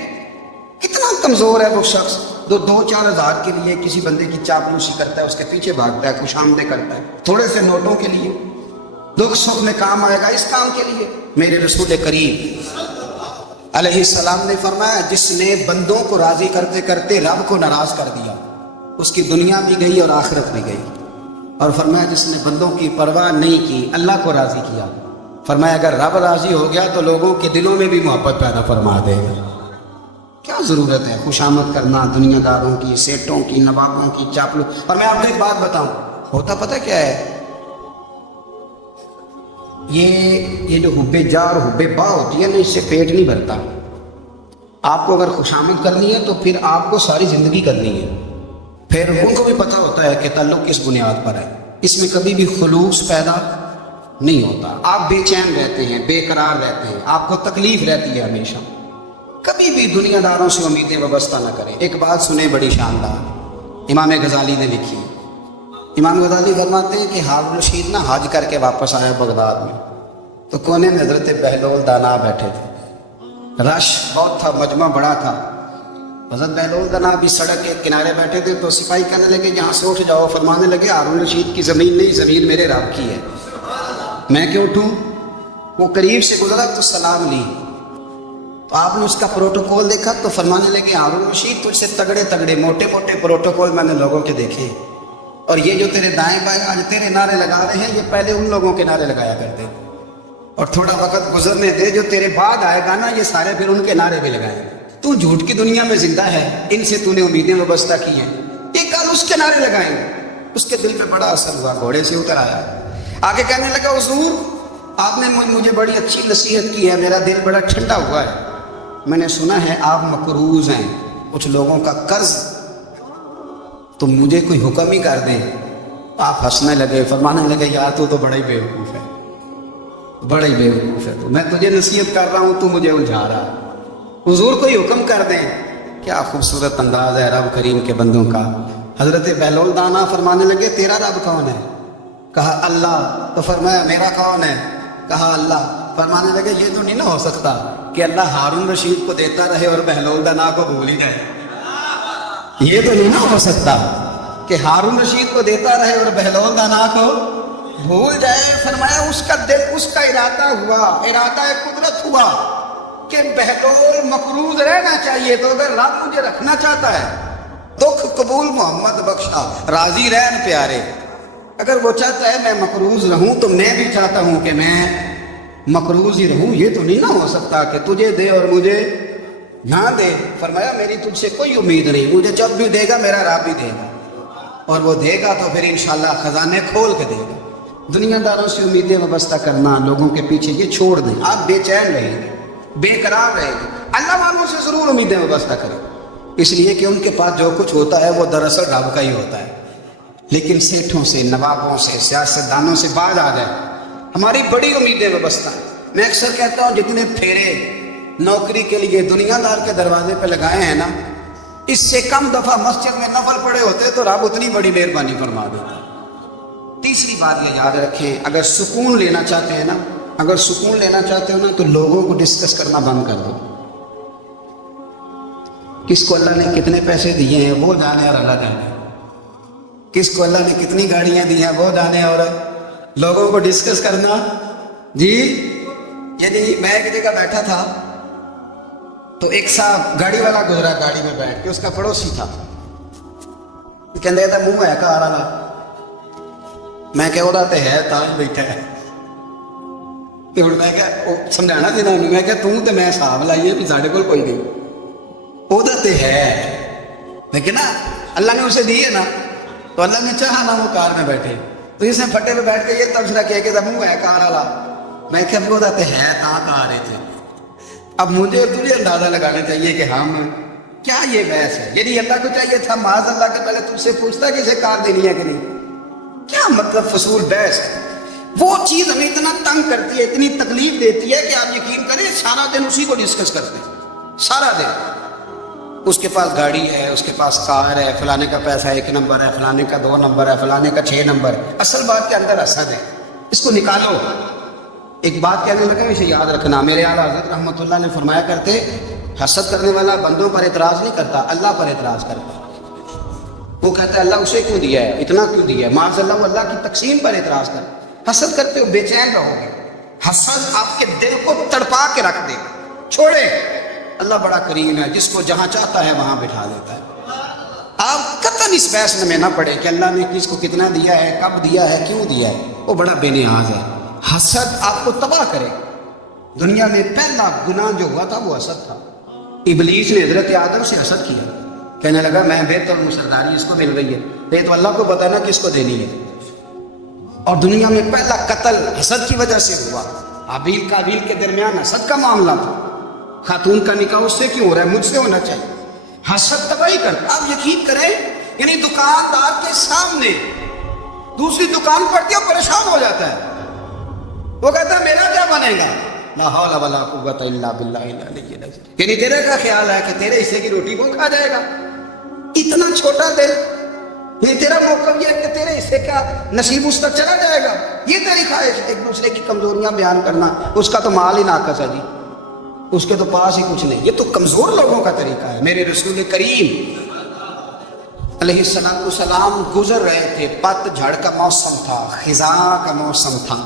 کتنا کمزور ہے وہ شخص جو 2-4 ہزار کے لیے کسی بندے کی چاپلوسی کرتا ہے، اس کے پیچھے بھاگتا ہے، خوش آمدیں کرتا ہے، تھوڑے سے نوٹوں کے لیے، دکھ سکھ میں کام آئے گا اس کام کے لیے۔ میرے رسول کریم علیہ السلام نے فرمایا، جس نے بندوں کو راضی کرتے کرتے رب کو ناراض کر دیا، اس کی دنیا بھی گئی اور آخرت بھی گئی۔ اور فرمایا جس نے بندوں کی پرواہ نہیں کی، اللہ کو راضی کیا، فرمایا اگر رب راضی ہو گیا تو لوگوں کے دلوں میں بھی محبت پیدا فرما دے گا۔ کیا ضرورت ہے خوش آمد کرنا دنیا داروں کی، سیٹوں کی، نوابوں کی، چاپلو۔ اور میں آپ کو ایک بات بتاؤں، ہوتا پتہ کیا ہے؟ یہ جو حب جا اور حب با ہوتی ہے نا، اس سے پیٹ نہیں بھرتا۔ آپ کو اگر خوش آمد کرنی ہے تو پھر آپ کو ساری زندگی کرنی ہے، پھر ان کو بھی پتہ ہوتا ہے کہ تعلق کس بنیاد پر ہے، اس میں کبھی بھی خلوص پیدا نہیں ہوتا۔ آپ بے چین رہتے ہیں، بے قرار رہتے ہیں، آپ کو تکلیف رہتی ہے ہمیشہ۔ کبھی بھی دنیا داروں سے امیدیں وابستہ نہ کریں۔ ایک بات سنیں بڑی شاندار، امام غزالی نے لکھی۔ امام غزالی فرماتے ہیں کہ ہارون رشید نہ حج کر کے واپس آیا بغداد میں، تو کونے میں حضرت بہلول دانا بیٹھے تھے، رش بہت تھا، مجمع بڑا تھا۔ حضرت بہلول دانا بھی سڑک کے کنارے بیٹھے تھے، تو سپاہی کہنے لگے یہاں سے اٹھ جاؤ، فرمانے لگے ہارون رشید کی زمین نہیں، زمین میرے رب کی ہے، میں کیوں اٹھوں؟ وہ قریب سے گزرا تو سلام لی، تو آپ نے اس کا پروٹوکول دیکھا تو فرمانے لگے ہارون رشید تجھ سے تگڑے تگڑے موٹے موٹے پروٹوکول میں نے لوگوں کے دیکھے، اور یہ جو تیرے دائیں بائیں آج تیرے نعرے لگا رہے ہیں، یہ پہلے ان لوگوں کے نعرے لگایا کرتے، اور تھوڑا وقت گزرنے دے، جو تیرے بعد آئے گا نا، یہ سارے پھر ان کے نعرے بھی لگائیں گے۔ تو جھوٹ کی دنیا میں زندہ ہے، ان سے تو نے امیدیں وابستہ کی ہیں، یہ کل اس کے نعرے لگائیں گے۔ اس کے دل پہ بڑا اثر ہوا، گھوڑے سے اتر آیا، آگے کہنے لگا حضور آپ نے مجھے بڑی اچھی نصیحت کی ہے، میرا دل بڑا ٹھنڈا ہوا ہے، میں نے سنا ہے آپ مقروض ہیں کچھ لوگوں کا قرض، تو مجھے کوئی حکم ہی کر دیں۔ آپ ہنسنے لگے، فرمانے لگے یار تو بڑا ہی بیوقوف ہے، بڑا ہی بیوقوف ہے، تو میں تجھے نصیحت کر رہا ہوں تو مجھے الجھا رہا ہے، حضور کوئی حکم کر دیں۔ کیا خوبصورت انداز ہے رب کریم کے بندوں کا۔ حضرت بہلول دانا فرمانے لگے تیرا رب کون ہے؟ کہا اللہ، تو فرمایا میرا کون ہے؟ کہا اللہ۔ فرمانے لگے یہ تو نہیں نہ ہو سکتا کہ اللہ ہارون رشید کو دیتا رہے اور بہلول دانا کو بھول ہی جائے، یہ تو نہیں نہ ہو سکتا کہ ہارون رشید کو دیتا رہے اور بہلول دانا کو بھول جائے۔ فرمایا اس کا دل، اس کا ارادہ ہوا، ارادہ قدرت ہوا کہ بہلول مقروض رہنا چاہیے، تو اگر رب مجھے رکھنا چاہتا ہے، دکھ قبول محمد بخشا، راضی رہن پیارے، اگر وہ چاہتا ہے میں مقروض رہوں تو میں بھی چاہتا ہوں کہ میں مقروض ہی رہوں، یہ تو نہیں نہ ہو سکتا کہ تجھے دے اور مجھے نہ دے۔ فرمایا میری تجھ سے کوئی امید نہیں، مجھے جب بھی دے گا میرا رب بھی دے گا، اور وہ دے گا تو پھر انشاءاللہ خزانے کھول کے دے گا۔ دنیا داروں سے امیدیں وابستہ کرنا، لوگوں کے پیچھے، یہ چھوڑ دیں۔ آپ بے چین رہیں گے، بے قرار رہیں گے، اللہ والوں سے ضرور امیدیں وابستہ کریں، اس لیے کہ ان کے پاس جو کچھ ہوتا ہے وہ دراصل رب کا ہی ہوتا ہے۔ لیکن سیٹھوں سے، نوابوں سے، سیاستدانوں سے باز آ جائے، ہماری بڑی امیدیں وابستہ ہیں۔ میں اکثر کہتا ہوں جتنے پھیرے نوکری کے لیے دنیا دار کے دروازے پہ لگائے ہیں نا، اس سے کم دفعہ مسجد میں نفل پڑے ہوتے تو رب اتنی بڑی مہربانی فرما دیتا۔ تیسری بات یہ یاد رکھیں، اگر سکون لینا چاہتے ہیں نا، اگر سکون لینا چاہتے ہو نا تو لوگوں کو ڈسکس کرنا بند کر دو۔ کس کو اللہ نے کتنے پیسے دیے ہیں وہ جانے اور اللہ جانے، کس کو اللہ نے کتنی گاڑیاں دی ہیں وہ جانے، اور لوگوں کو ڈسکس کرنا جی۔ یعنی میں ایک جگہ بیٹھا تھا تو ایک صاحب گاڑی والا گزرا، گاڑی میں بیٹھ کے، اس کا پڑوسی تھا، کہنے لگا منہ ہے کہا رہا، میں کہ وہ تے ہے تاج بیٹھا ہے، کہ ہوں میں کہ سمجھانا دینا انہوں، میں کہ توں تے میں حساب لائیے بھی ساڑھے کول کوئی نہیں، وہ تے ہے، لیکن نا اللہ نے اسے دی ہے نا، تو اللہ نے چاہا نا وہ کار میں بیٹھے، تو اس نے پھٹے پہ بیٹھ کے یہ تبصرہ کیا کہ منہ ہے کار والا، میں کہ وہ تے ہے تا کہا رہے تھے۔ اب مجھے اور تجھے اندازہ لگانا چاہیے کہ ہم کیا یہ بحث ہے، یعنی اللہ کو چاہیے تھا معاذ اللہ کے پہلے تجھ سے پوچھتا کہ اسے کار دینی ہے کہ نہیں، کیا مطلب فضول بحث ہے۔ وہ چیز ہمیں اتنا تنگ کرتی ہے، اتنی تکلیف دیتی ہے کہ آپ یقین کریں سارا دن اسی کو ڈسکس کرتے ہیں، سارا دن اس کے پاس گاڑی ہے، اس کے پاس کار ہے، فلانے کا پیسہ 1 نمبر ہے، فلانے کا 2 نمبر ہے، فلانے کا 6 نمبر ہے۔ اصل بات کے اندر حسد ہے، اس کو نکالو۔ ایک بات کہنے لگا، اسے یاد رکھنا، میرے اعلیٰ حضرت رحمۃ اللہ نے فرمایا کرتے، حسد کرنے والا بندوں پر اعتراض نہیں کرتا، اللہ پر اعتراض کرتا ہے۔ وہ کہتا ہے اللہ اسے کیوں دیا ہے، اتنا کیوں دیا ہے، معاذ اللہ، وہ اللہ کی تقسیم پر اعتراض کرتا۔ حسد کرتے ہو بے چین رہو گے، حسد آپ کے دل کو تڑپا کے رکھ دے گا۔ چھوڑے، اللہ بڑا کریم ہے، جس کو جہاں چاہتا ہے وہاں بٹھا دیتا ہے۔ آپ قطعاً اس بحث میں نہ پڑے کہ اللہ نے کس کو کتنا دیا ہے، کب دیا ہے، کیوں دیا ہے، وہ بڑا بے نیاز ہے۔ حسد آپ کو تباہ کرے۔ دنیا میں پہلا گناہ جو ہوا تھا وہ حسد تھا۔ ابلیس نے حضرت آدم سے حسد کیا، کہنے لگا میں بہتر ہوں، سرداری اس کو مل گئی ہے، یہ تو اللہ کو بتانا کس کو دینی ہے۔ اور دنیا میں پہلا قتل حسد کی وجہ سے ہوا، حابیل قابیل کے درمیان حسد کا معاملہ تھا۔ خاتون کا نکاح اس سے کیوں ہو رہا ہے، مجھ سے ہونا چاہیے۔ حسد تباہی کر، آپ یقین کریں، یعنی دکاندار کے سامنے دوسری دکان پڑتی ہے، پریشان ہو جاتا ہے، وہ کہتا ہے میرا کیا بنے گا، لا حول ولا قوت الا باللہ العلی العظیم، یعنی تیرے کا خیال ہے کہ تیرے حصے کی روٹی کون کھا جائے گا، اتنا چھوٹا دل، یہ تیرا موقف یہ ہے کہ تیرے حصے کا نصیب اس تک چلا جائے گا، یہ تیری خواہش۔ ایک دوسرے کی کمزوریاں بیان کرنا، اس کا تو مال ہی ناقص ہے جی، اس کے تو پاس ہی کچھ نہیں، یہ تو کمزور لوگوں کا طریقہ ہے۔ میرے رسول کریم علیہ السلام گزر رہے تھے، پت جھڑ کا موسم تھا، خزاں کا موسم تھا،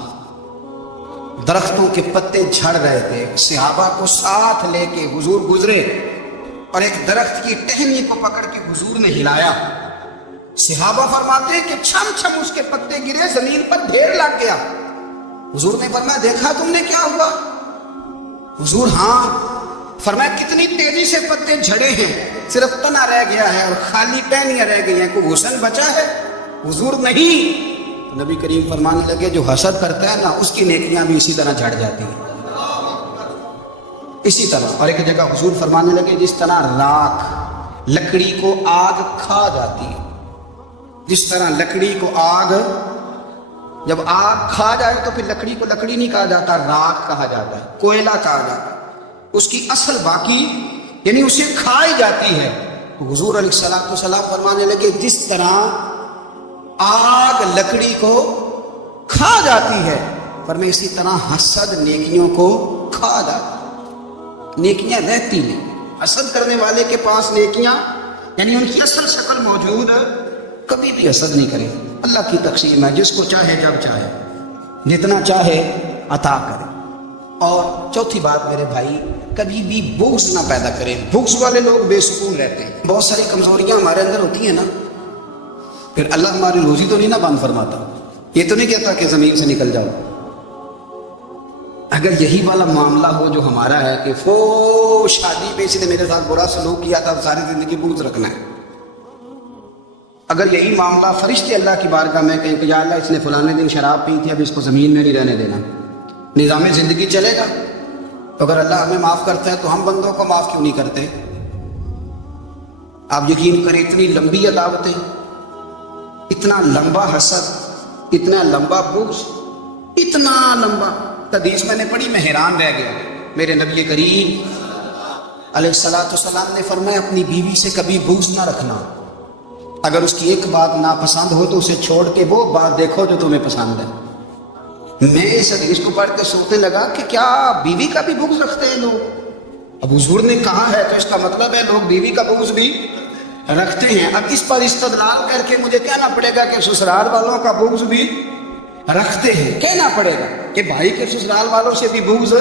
درختوں کے پتے جھڑ رہے تھے، صحابہ کو ساتھ لے کے حضور گزرے اور ایک درخت کی ٹہنی کو پکڑ کے حضور نے ہلایا۔ صحابہ فرماتے ہیں کہ چھم چھم اس کے پتے گرے، زمین پر ڈھیر لگ گیا۔ حضور نے فرمایا دیکھا تم نے کیا ہوا؟ حضور ہاں۔ فرمایا کتنی تیزی سے پتے جھڑے ہیں، صرف تنا رہ گیا ہے اور خالی ٹہنیاں رہ گئی ہیں، کوئی حسن بچا ہے؟ حضور نہیں۔ نبی کریم فرمانے لگے جو حسد کرتا ہے نا اس کی نیکیاں بھی اسی طرح جھڑ جاتی ہیں، اسی طرح۔ اور ایک جگہ حضور فرمانے لگے جس طرح راکھ لکڑی کو آگ کھا جاتی ہے، جس طرح لکڑی کو آگ، جب آگ کھا جائے تو پھر لکڑی کو لکڑی نہیں کہا جاتا، راکھ کہا جاتا ہے، کوئلہ کہا جاتا ہے، اس کی اصل باقی یعنی اسے کھائی جاتی ہے۔ حضور علیہ السلام فرمانے لگے جس طرح آگ لکڑی کو کھا جاتی ہے، فرمایا اسی طرح حسد نیکیوں کو کھا جاتا ہے، نیکیاں رہتی نہیں۔ حسد کرنے والے کے پاس نیکیاں یعنی ان کی اصل شکل موجود، کبھی بھی حسد نہیں کرے۔ اللہ کی تقسیم ہے، جس کو چاہے جب چاہے جتنا چاہے عطا کرے۔ اور چوتھی بات میرے بھائی، کبھی بھی بغض نہ پیدا کریں، بغض والے لوگ بے سکون رہتے ہیں۔ بہت ساری کمزوریاں ہمارے اندر ہوتی ہیں نا، پھر اللہ ہماری روزی تو نہیں نہ بند فرماتا، یہ تو نہیں کہتا کہ زمین سے نکل جاؤ۔ اگر یہی والا معاملہ ہو جو ہمارا ہے کہ شادی پہ اس نے میرے ساتھ برا سلوک کیا تھا، ساری زندگی بغض رکھنا ہے، اگر یہی معاملہ فرشتے اللہ کی بارگاہ میں کہیں کہ یا اللہ اس نے فلانے دن شراب پی تھی، اب اس کو زمین میں نہیں رہنے دینا، نظام زندگی چلے گا؟ تو اگر اللہ ہمیں معاف کرتا ہے تو ہم بندوں کو معاف کیوں نہیں کرتے؟ آپ یقین کریں، اتنی لمبی عداوتیں، اتنا لمبا حسد، اتنا لمبا بغض، اتنا لمبا حدیث میں نے پڑھی، میں حیران رہ گیا۔ میرے نبی کریم علیہ السلام نے فرمایا اپنی بیوی سے کبھی بغض نہ رکھنا، اگر اس کی ایک بات ناپسند ہو تو اسے چھوڑ کے وہ بات دیکھو جو تمہیں پسند ہے۔ میں اس حدیث کو پڑھ کے سوچنے لگا کہ کیا بیوی کا بھی بغض رکھتے ہیں لوگ؟ اب حضور نے کہا ہے تو اس کا مطلب ہے لوگ بیوی کا بغض بھی رکھتے ہیں۔ اب اس پر استدلال کر کے مجھے کہنا پڑے گا کہ سسرال والوں کا بغض بھی رکھتے ہیں، کہنا پڑے گا کہ بھائی کے سسرال والوں سے بھی بغض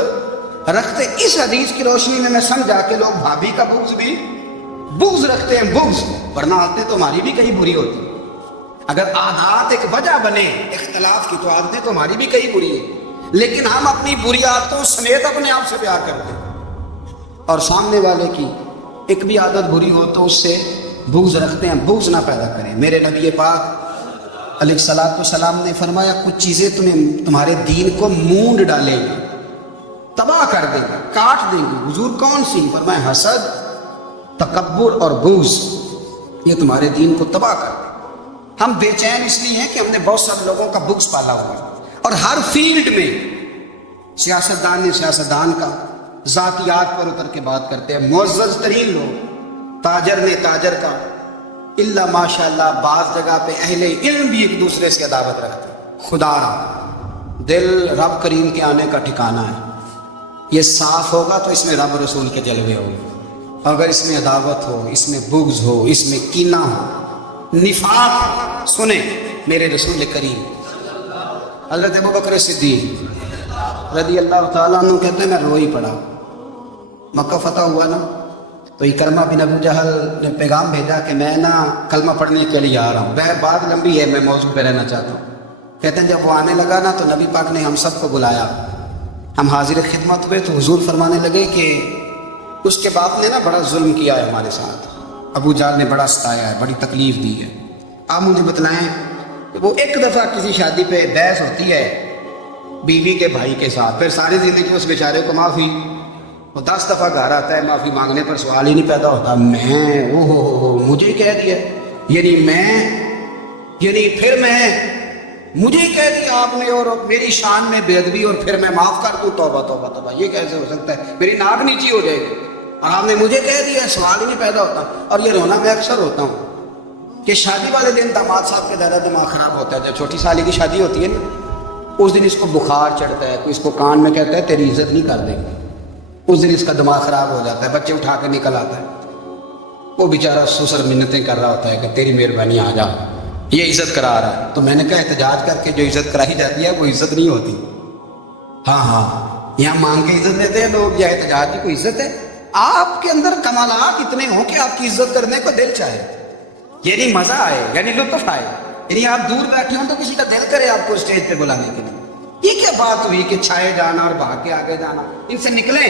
رکھتے۔ اس حدیث کی روشنی میں میں سمجھا کہ لوگ بھابھی کا بغض رکھتے ہیں، بغض، ورنہ عادتیں تو ہماری بھی کہیں بری ہوتی۔ اگر عادات ایک وجہ بنے اختلاف کی تو عادتیں تو ہماری بھی کہیں بری ہیں، لیکن ہم اپنی بری عادتوں سمیت اپنے آپ سے پیار کرتے ہیں، اور سامنے والے کی ایک بھی عادت بری ہو تو اس سے بغض رکھتے ہیں۔ بغض نہ پیدا کریں۔ میرے نبی پاک علیہ الصلوۃ والسلام نے فرمایا کچھ چیزیں تمہارے دین کو مونڈ ڈالیں گی، تباہ کر دیں گی، کاٹ دیں گی۔ حضور کون سی؟ فرمایا حسد، تکبر اور بغض، یہ تمہارے دین کو تباہ کر دیں۔ ہم بے چین اس لیے ہیں کہ ہم نے بہت سارے لوگوں کا بغض پالا ہوا ہے، اور ہر فیلڈ میں سیاستدان نے سیاستدان کا، ذاتیات پر اتر کے بات کرتے ہیں، معزز ترین لوگ، تاجر نے تاجر کا، الا ماشاء اللہ بعض جگہ پہ اہل علم بھی ایک دوسرے سے عداوت رکھتے ہیں۔ خدا دل رب کریم کے آنے کا ٹھکانہ ہے، یہ صاف ہوگا تو اس میں رب رسول کے جلوے ہوگا، اگر اس میں عداوت ہو، اس میں بغض ہو، اس میں کینہ ہو، نفاق، سنیں میرے رسول کریم حضرت ابوبکر صدیق رضی اللہ تعالیٰ عنہ کہتے ہیں میں رو ہی پڑا۔ مکہ فتح ہوا نا تو اکرمہ بن ابو جہل نے پیغام بھیجا کہ میں نا کلمہ پڑھنے کے لیے آ رہا ہوں۔ بات لمبی ہے، میں موضوع پہ رہنا چاہتا ہوں۔ کہتے ہیں جب وہ آنے لگا نا تو نبی پاک نے ہم سب کو بلایا، ہم حاضر خدمت ہوئے تو حضور فرمانے لگے کہ اس کے باپ نے نا بڑا ظلم کیا ہے ہمارے ساتھ، ابو جہل نے بڑا ستایا ہے، بڑی تکلیف دی ہے۔ آپ مجھے بتلائیں کہ وہ ایک دفعہ کسی شادی پہ بحث ہوتی ہے بیوی کے بھائی کے ساتھ، پھر ساری زندگی اس بیچارے کو معافی، وہ 10 دفعہ گھر آتا ہے معافی مانگنے پر سوال ہی نہیں پیدا ہوتا، میں مجھے کہہ دیا، مجھے کہہ دیا آپ نے اور میری شان میں بے ادبی، اور پھر میں معاف کر دوں؟ توبہ توبہ توبہ، یہ کیسے ہو سکتا ہے؟ میری ناک نیچی ہو جائے گی، اور آپ نے مجھے کہہ دیا، سوال ہی نہیں پیدا ہوتا۔ اور یہ رونا میں اکثر ہوتا ہوں کہ شادی والے دن داماد صاحب کے زیادہ دماغ خراب ہوتا ہے۔ جب چھوٹی سالی کی شادی ہوتی ہے نا، اس دن اس کو بخار چڑھتا ہے، کوئی اس کو کان میں کہتا ہے تیری عزت نہیں کر دیں گے، اس دن اس کا دماغ خراب ہو جاتا ہے، بچے اٹھا کے نکل آتا ہے، وہ بیچارہ سسر منتیں کر رہا ہوتا ہے کہ تیری مہربانی آ جا، یہ عزت کرا رہا ہے۔ تو میں نے کہا احتجاج کر کے جو عزت کرائی جاتی ہے وہ عزت نہیں ہوتی۔ ہاں یہاں مانگ کے عزت دیتے ہیں لوگ، یا احتجاج کی کوئی عزت ہے؟ آپ کے اندر کمالات اتنے ہوں کہ آپ کی عزت کرنے کو دل چاہے، یعنی مزہ آئے، یعنی لطف آئے، یعنی آپ دور بیٹھے ہوں تو کسی کا دل کرے آپ کو اسٹیج پہ بلانے کے لیے۔ یہ کیا بات ہوئی کہ چھائے جانا اور بھاگ کے آگے جانا؟ ان سے نکلیں۔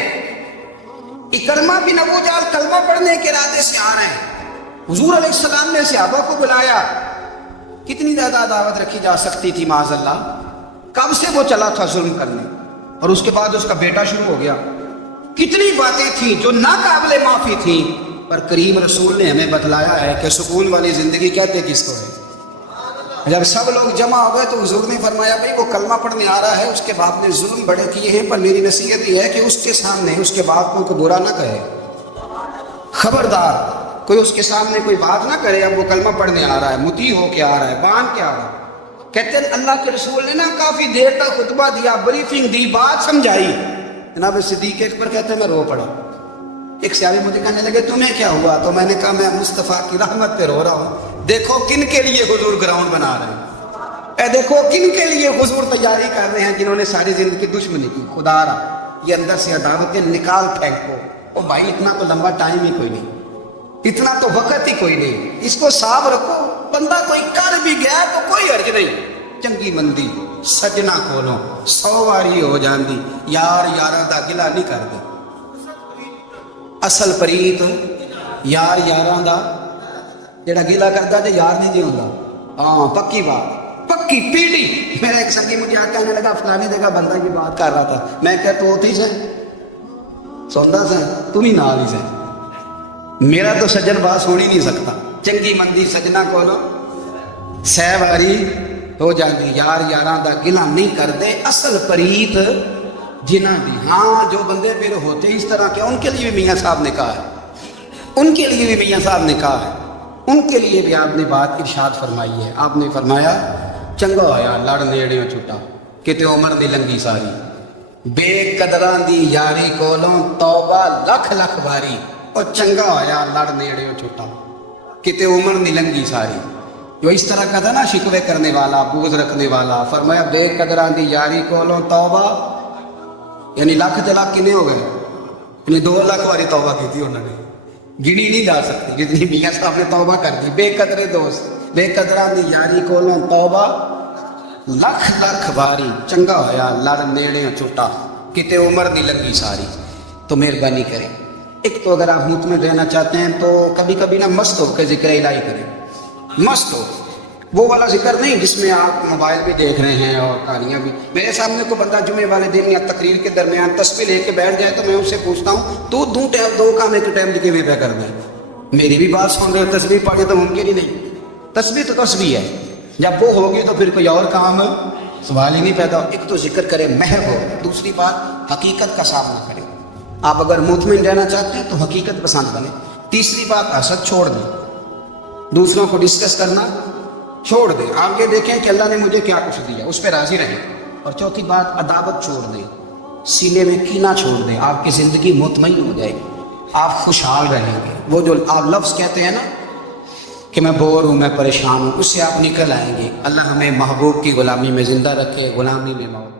اکرمہ بن ابو جہل کلمہ پڑھنے کے ارادے سے آ رہے ہیں، حضور علیہ السلام نے صحابہ کو بلایا، کتنی زیادہ عداوت رکھی جا سکتی تھی معاذ اللہ؟ کب سے وہ چلا تھا ظلم کرنے، اور اس کے بعد اس کا بیٹا شروع ہو گیا، کتنی باتیں تھیں جو ناقابل معافی تھیں، پر کریم رسول نے ہمیں بتلایا ہے کہ سکون والی زندگی کہتے کس کو ہے۔ جب سب لوگ جمع ہو گئے تو حضور نے فرمایا بھائی وہ کلمہ پڑھنے آ رہا ہے، اس کے باپ نے ظلم بڑے کیے ہیں، پر میری نصیحت یہ ہے کہ اس کے سامنے اس کے باپ کو برا نہ کہے، خبردار کوئی اس کے سامنے کوئی بات نہ کرے۔ اب وہ کلمہ پڑھنے آ رہا ہے، مطیع ہو کے آ رہا ہے، بان کے آ رہا ہے۔ کہتے ہیں اللہ کے رسول نے نا کافی دیر تک خطبہ دیا، بریفنگ دی، بات سمجھائی۔ جناب صدیق اکبر کہتے ہیں میں رو پڑا۔ ایک صحابی مجھے کہنے لگے تمہیں کیا ہوا؟ تو میں نے کہا میں مصطفیٰ کی رحمت پہ رو رہا ہوں، دیکھو کن کے لیے حضور گراؤنڈ بنا رہے ہیں، دیکھو کن کے لیے حضور تیاری کر رہے ہیں، جنہوں نے ساری زندگی دشمنی کی۔ خدا را یہ اندر سے عداوتیں نکال پھینکو۔ او بھائی اتنا تو لمبا ٹائم ہی کوئی نہیں، اتنا تو وقت ہی کوئی نہیں، اس کو صاف رکھو۔ بندہ کوئی کر بھی گیا تو کوئی حرج نہیں، چنگی مندی سجنا کولو 100 واری ہو جاندی، یار یاراں دا گلا نہیں کر دے، اصل پریت یار یاراں دا جڑا گلا کرتا جے یار نہیں جی ہوندا۔ ہاں پکی بات، پکی پیڑی۔ میرا ایک سنگی مجھے آ کہنے لگا فلانی جگہ بندہ یہ بات کر رہا تھا، میں کہ تو ہوتی سے سوندا سے تم ہی نال ہی سے، میرا تو سجن بات سن ہی نہیں سکتا۔ چنگی مندی سجنا کولو 100 واری ہو جاندی، یار یاراں دا گلا نہیں کر دے، اصل پریت جنہ دی۔ ہاں جو بندے پھر ہوتے اس طرح کے ان کے لیے بھی میاں صاحب نے کہا ہے، ان کے لیے بھی میاں صاحب نے کہا ہے، ان کے لیے بھی آپ نے بات ارشاد فرمائی ہے. آپ نے فرمایا چنگا ہویا لڑ نیڑیوں چھٹا کتے عمر دی لنگی ساری، بے قدران دی یاری کولوں توبہ لکھ لکھ باری، اور چنگا ہویا لڑ نیڑیوں چھٹا کتے عمر دی لنگی ساری. جو اس طرح کا تھا نا شکوے کرنے والا، بغض رکھنے والا، فرمایا بے قدران دی یاری کولوں توبہ، یعنی لاکھ لاکھ کنے ہو گئے؟ یعنی 2 لاکھ والی توبہ کی تھی انہوں نے، گنی نہیں جا سکتی جتنی میاں صاحب نے توبہ کر دی. بے قدرے دوست، بے قدران دی یاری کولوں توبہ لکھ لکھ باری، چنگا ہویا لڑ نیڑے چھٹا کتے عمر دی لنگی ساری. تو مہربانی کریں، ایک تو اگر آپ مطمئن رہنا چاہتے ہیں تو کبھی کبھی نا مست ہو کے ذکر الہی کریں. مست ہو، وہ والا ذکر نہیں جس میں آپ موبائل بھی دیکھ رہے ہیں اور کہانیاں بھی. میرے سامنے کو بندہ جمعے والے دن یا تقریر کے درمیان تسبیح لے کے بیٹھ جائے تو میں اس سے پوچھتا ہوں تو دو کام ایک ٹائم لکھے ہوئے پہ کر دیں. میری بھی بات سن رہے ہو، تسبیح پڑھے تو ممکن ہی نہیں. تسبیح تو تسبیح ہے، جب وہ ہوگی تو پھر کوئی اور کام سوال ہی نہیں پیدا. ایک تو ذکر کرے محو ہو، دوسری بات حقیقت کا سامنا کرے. آپ اگر مطمئن رہنا چاہتے ہیں تو حقیقت پسند بنے. تیسری بات حسد چھوڑ دیں، دوسروں کو ڈسکس کرنا چھوڑ دیں، آگے دیکھیں کہ اللہ نے مجھے کیا کچھ دیا، اس پہ راضی رہیں. اور چوتھی بات عداوت چھوڑ دیں، سینے میں کینہ چھوڑ دیں. آپ کی زندگی مطمئن ہو جائے گی، آپ خوشحال رہیں گے. وہ جو آپ لفظ کہتے ہیں نا کہ میں بور ہوں، میں پریشان ہوں، اس سے آپ نکل آئیں گے. اللہ ہمیں محبوب کی غلامی میں زندہ رکھے، غلامی میں موت.